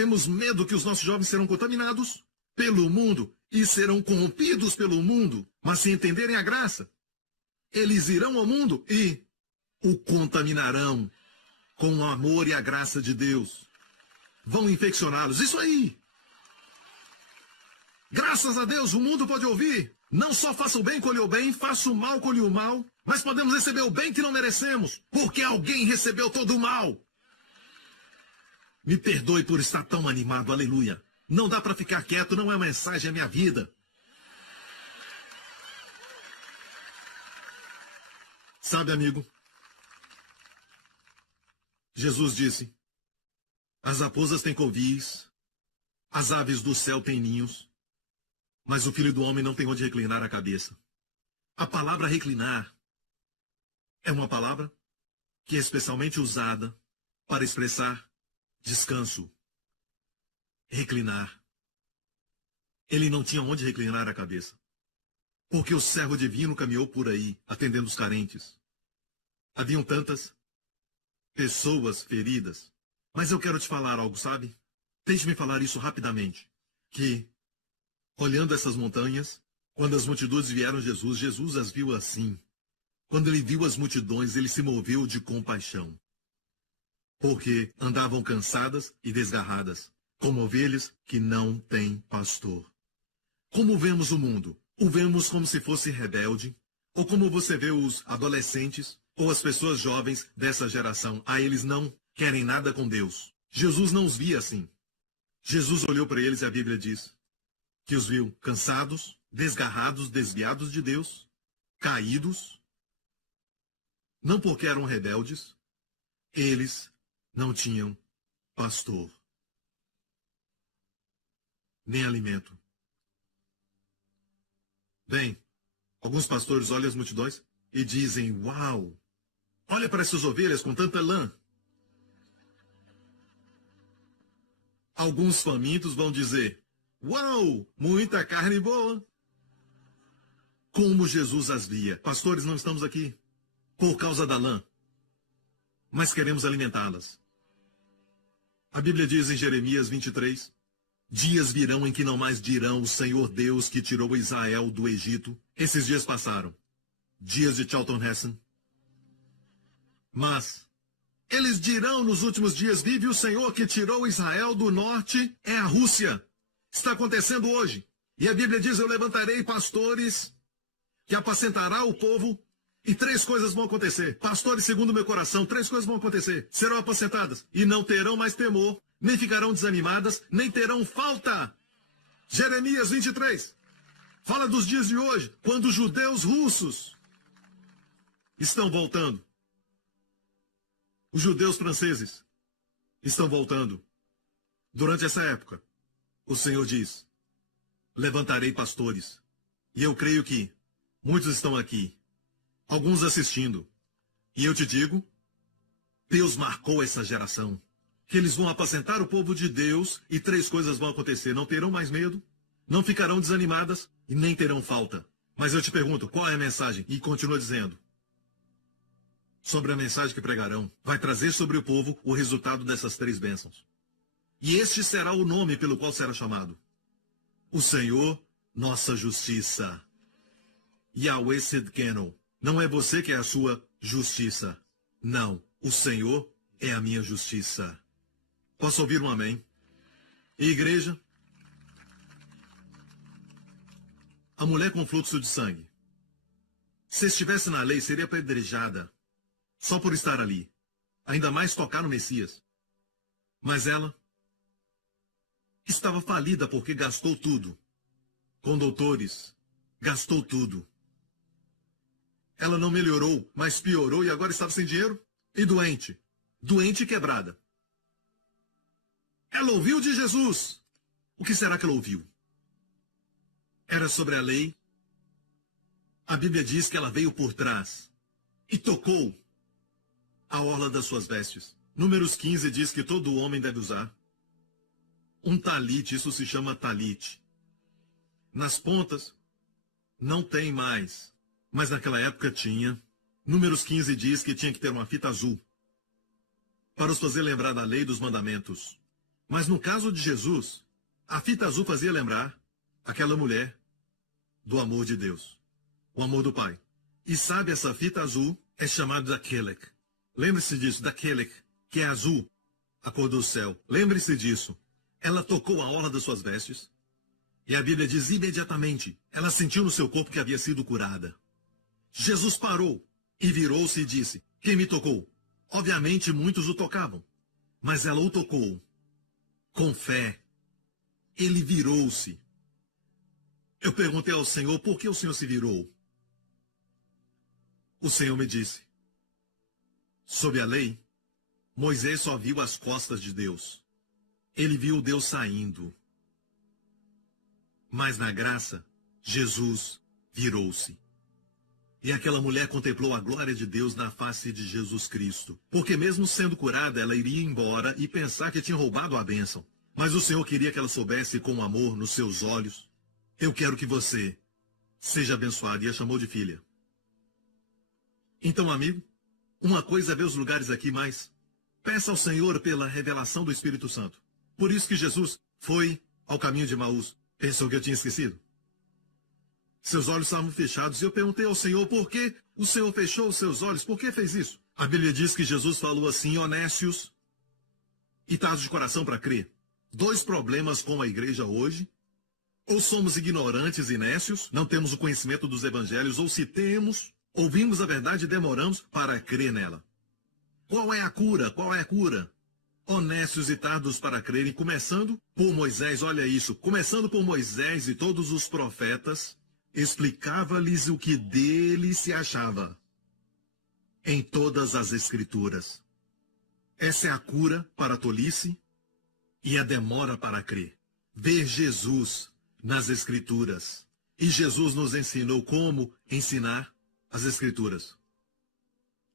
Temos medo que os nossos jovens serão contaminados pelo mundo e serão corrompidos pelo mundo. Mas se entenderem a graça, eles irão ao mundo e o contaminarão com o amor e a graça de Deus. Vão infeccioná-los. Isso aí. Graças a Deus, o mundo pode ouvir. Não só faça o bem, colhe o bem, faça o mal, colhe o mal, mas podemos receber o bem que não merecemos, porque alguém recebeu todo o mal. Me perdoe por estar tão animado, aleluia. Não dá para ficar quieto, não é uma mensagem, é minha vida. Sabe, amigo, Jesus disse, as raposas têm covis, as aves do céu têm ninhos, mas o Filho do Homem não tem onde reclinar a cabeça. A palavra reclinar é uma palavra que é especialmente usada para expressar descanso. Reclinar. Ele não tinha onde reclinar a cabeça, porque o servo divino caminhou por aí, atendendo os carentes. Haviam tantas pessoas feridas. Mas eu quero te falar algo, sabe? Deixe-me falar isso rapidamente. Que, olhando essas montanhas, quando as multidões vieram a Jesus, Jesus as viu assim. Quando ele viu as multidões, ele se moveu de compaixão. Porque andavam cansadas e desgarradas, como ovelhas que não têm pastor. Como vemos o mundo? O vemos como se fosse rebelde? Ou como você vê os adolescentes ou as pessoas jovens dessa geração? Eles não querem nada com Deus. Jesus não os via assim. Jesus olhou para eles e a Bíblia diz que os viu cansados, desgarrados, desviados de Deus, caídos. Não porque eram rebeldes, eles não tinham pastor, nem alimento. Bem, alguns pastores olham as multidões e dizem, uau, olha para essas ovelhas com tanta lã. Alguns famintos vão dizer, uau, muita carne boa. Como Jesus as via. Pastores, não estamos aqui por causa da lã, mas queremos alimentá-las. A Bíblia diz em Jeremias 23, dias virão em que não mais dirão o Senhor Deus que tirou Israel do Egito. Esses dias passaram. Dias de Charlton Heston. Mas eles dirão nos últimos dias, vive o Senhor que tirou Israel do norte, é a Rússia. Está acontecendo hoje. E a Bíblia diz, eu levantarei pastores que apacentará o povo. E 3 coisas vão acontecer. Pastores, segundo meu coração, 3 coisas vão acontecer. Serão apacentadas e não terão mais temor, nem ficarão desanimadas, nem terão falta. Jeremias 23. Fala dos dias de hoje, quando os judeus russos estão voltando. Os judeus franceses estão voltando. Durante essa época, o Senhor diz, levantarei pastores. E eu creio que muitos estão aqui. Alguns assistindo. E eu te digo, Deus marcou essa geração. Que eles vão apacentar o povo de Deus e 3 coisas vão acontecer. Não terão mais medo, não ficarão desanimadas e nem terão falta. Mas eu te pergunto, qual é a mensagem? E continua dizendo. Sobre a mensagem que pregarão, vai trazer sobre o povo o resultado dessas 3 bênçãos. E este será o nome pelo qual será chamado. O Senhor, nossa justiça. Yahweh Sidkenu. Não é você que é a sua justiça. Não, o Senhor é a minha justiça. Posso ouvir um amém? E igreja? A mulher com fluxo de sangue. Se estivesse na lei, seria apedrejada. Só por estar ali. Ainda mais tocar no Messias. Mas ela estava falida porque gastou tudo. Com doutores. Gastou tudo. Ela não melhorou, mas piorou e agora estava sem dinheiro. E doente. Doente e quebrada. Ela ouviu de Jesus. O que será que ela ouviu? Era sobre a lei. A Bíblia diz que ela veio por trás e tocou a orla das suas vestes. Números 15 diz que todo homem deve usar um talite, isso se chama talite. Nas pontas não tem mais. Mas naquela época tinha. Números 15 diz que tinha que ter uma fita azul para os fazer lembrar da lei dos mandamentos. Mas no caso de Jesus, a fita azul fazia lembrar aquela mulher do amor de Deus, o amor do Pai. E sabe, essa fita azul é chamada Dakelek. Lembre-se disso, Dakelek, que é azul, a cor do céu. Lembre-se disso. Ela tocou a orla das suas vestes, e a Bíblia diz imediatamente, ela sentiu no seu corpo que havia sido curada. Jesus parou e virou-se e disse, quem me tocou? Obviamente muitos o tocavam, mas ela o tocou com fé. Ele virou-se. Eu perguntei ao Senhor, por que o Senhor se virou? O Senhor me disse, sob a lei, Moisés só viu as costas de Deus. Ele viu Deus saindo. Mas na graça, Jesus virou-se. E aquela mulher contemplou a glória de Deus na face de Jesus Cristo. Porque mesmo sendo curada, ela iria embora e pensar que tinha roubado a bênção. Mas o Senhor queria que ela soubesse com amor nos seus olhos. Eu quero que você seja abençoado. E a chamou de filha. Então, amigo, uma coisa é ver os lugares aqui, mas peça ao Senhor pela revelação do Espírito Santo. Por isso que Jesus foi ao caminho de Emaús. Pensou que eu tinha esquecido? Seus olhos estavam fechados e eu perguntei ao Senhor por que o Senhor fechou os seus olhos. Por que fez isso? A Bíblia diz que Jesus falou assim, honestos e tardos de coração para crer. Dois problemas com a igreja hoje. Ou somos ignorantes e nécios, não temos o conhecimento dos evangelhos, ou se temos, ouvimos a verdade e demoramos para crer nela. Qual é a cura? Qual é a cura? Honestos e tardos para crerem, começando por Moisés, olha isso, começando por Moisés e todos os profetas, explicava-lhes o que dele se achava em todas as Escrituras. Essa é a cura para a tolice e a demora para crer. Ver Jesus nas Escrituras. E Jesus nos ensinou como ensinar as Escrituras.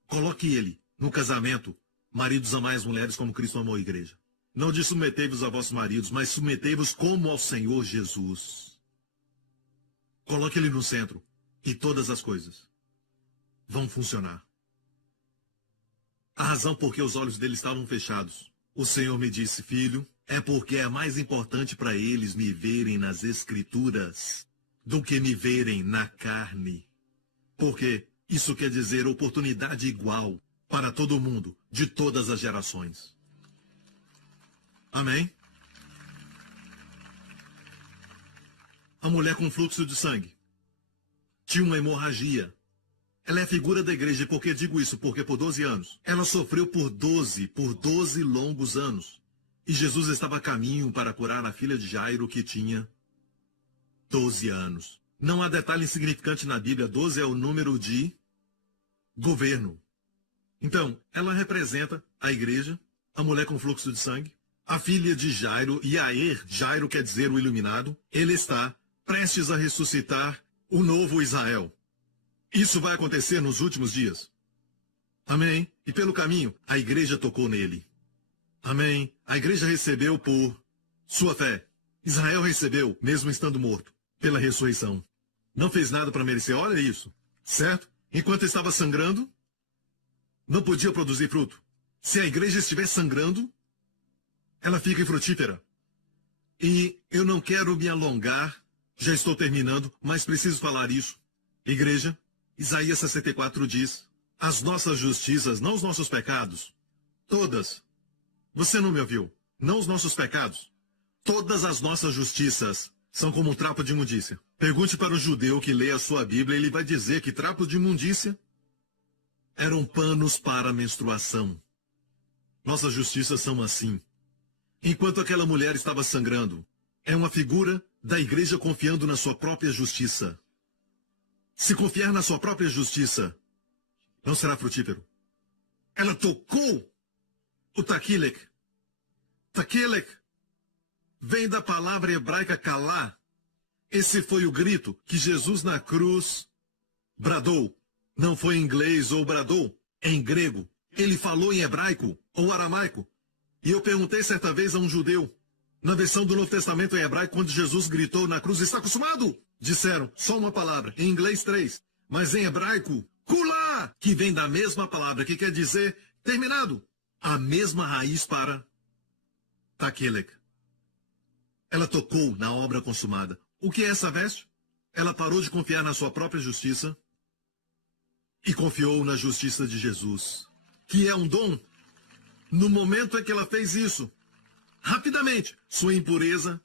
Coloque ele no casamento. Maridos, amai as mulheres como Cristo amou a igreja. Não diz submetei-vos a vossos maridos, mas submetei-vos como ao Senhor Jesus. Coloque ele no centro e todas as coisas vão funcionar. A razão por que os olhos dele estavam fechados. O Senhor me disse, filho, é porque é mais importante para eles me verem nas Escrituras do que me verem na carne. Porque isso quer dizer oportunidade igual para todo mundo, de todas as gerações. Amém? A mulher com fluxo de sangue tinha uma hemorragia. Ela é a figura da igreja. E por que digo isso? Porque por 12 anos. Ela sofreu por 12 longos anos. E Jesus estava a caminho para curar a filha de Jairo, que tinha 12 anos. Não há detalhe insignificante na Bíblia. 12 é o número de governo. Então, ela representa a igreja, a mulher com fluxo de sangue, a filha de Jairo, Yair, Jairo quer dizer o iluminado. Ele está prestes a ressuscitar o novo Israel. Isso vai acontecer nos últimos dias. Amém? E pelo caminho, a igreja tocou nele. Amém? A igreja recebeu por sua fé. Israel recebeu, mesmo estando morto, pela ressurreição. Não fez nada para merecer, olha isso. Certo? Enquanto estava sangrando, não podia produzir fruto. Se a igreja estiver sangrando, ela fica infrutífera. E eu não quero me alongar, já estou terminando, mas preciso falar isso. Igreja, Isaías 64 diz, as nossas justiças, não os nossos pecados, todas. Você não me ouviu? Não os nossos pecados. Todas as nossas justiças são como um trapo de imundícia. Pergunte para um judeu que lê a sua Bíblia, ele vai dizer que trapo de imundícia eram panos para a menstruação. Nossas justiças são assim. Enquanto aquela mulher estava sangrando, é uma figura da igreja confiando na sua própria justiça. Se confiar na sua própria justiça, não será frutífero. Ela tocou o Takilek. Takilek vem da palavra hebraica kalá. Esse foi o grito que Jesus na cruz bradou. Não foi em inglês ou bradou, é em grego. Ele falou em hebraico ou aramaico. E eu perguntei certa vez a um judeu, na versão do Novo Testamento em hebraico, quando Jesus gritou na cruz, está acostumado? Disseram, só uma palavra, em inglês 3. Mas em hebraico, kulá, que vem da mesma palavra, que quer dizer terminado. A mesma raiz para Takelek. Ela tocou na obra consumada. O que é essa veste? Ela parou de confiar na sua própria justiça e confiou na justiça de Jesus, que é um dom. No momento em que ela fez isso, rapidamente, sua impureza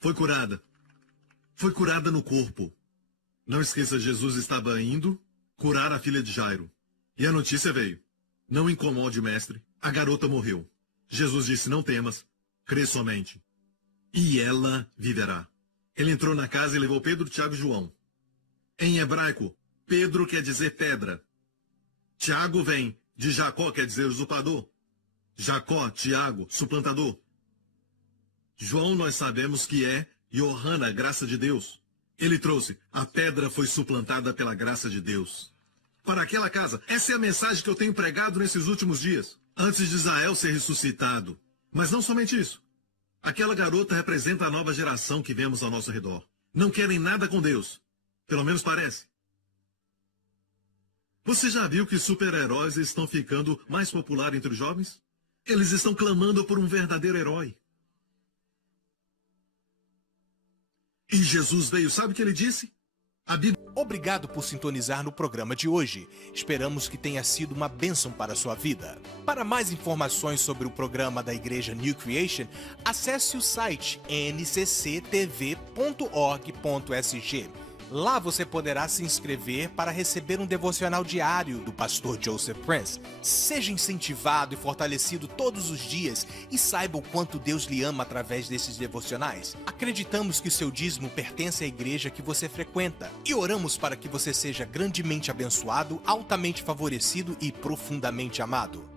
foi curada. Foi curada no corpo. Não esqueça, Jesus estava indo curar a filha de Jairo. E a notícia veio. Não incomode, mestre. A garota morreu. Jesus disse, não temas, crê somente. E ela viverá. Ele entrou na casa e levou Pedro, Tiago e João. Em hebraico, Pedro quer dizer pedra. Tiago vem de Jacó, quer dizer usurpador. Jacó, Tiago, suplantador. João nós sabemos que é Yohana, graça de Deus. Ele trouxe, a pedra foi suplantada pela graça de Deus. Para aquela casa, essa é a mensagem que eu tenho pregado nesses últimos dias. Antes de Israel ser ressuscitado. Mas não somente isso. Aquela garota representa a nova geração que vemos ao nosso redor. Não querem nada com Deus. Pelo menos parece. Você já viu que super-heróis estão ficando mais populares entre os jovens? Eles estão clamando por um verdadeiro herói. E Jesus veio, sabe o que ele disse? A Bíblia... Obrigado por sintonizar no programa de hoje. Esperamos que tenha sido uma bênção para a sua vida. Para mais informações sobre o programa da Igreja New Creation, acesse o site ncctv.org.sg. Lá você poderá se inscrever para receber um devocional diário do pastor Joseph Prince. Seja incentivado e fortalecido todos os dias e saiba o quanto Deus lhe ama através desses devocionais. Acreditamos que o seu dízimo pertence à igreja que você frequenta e oramos para que você seja grandemente abençoado, altamente favorecido e profundamente amado.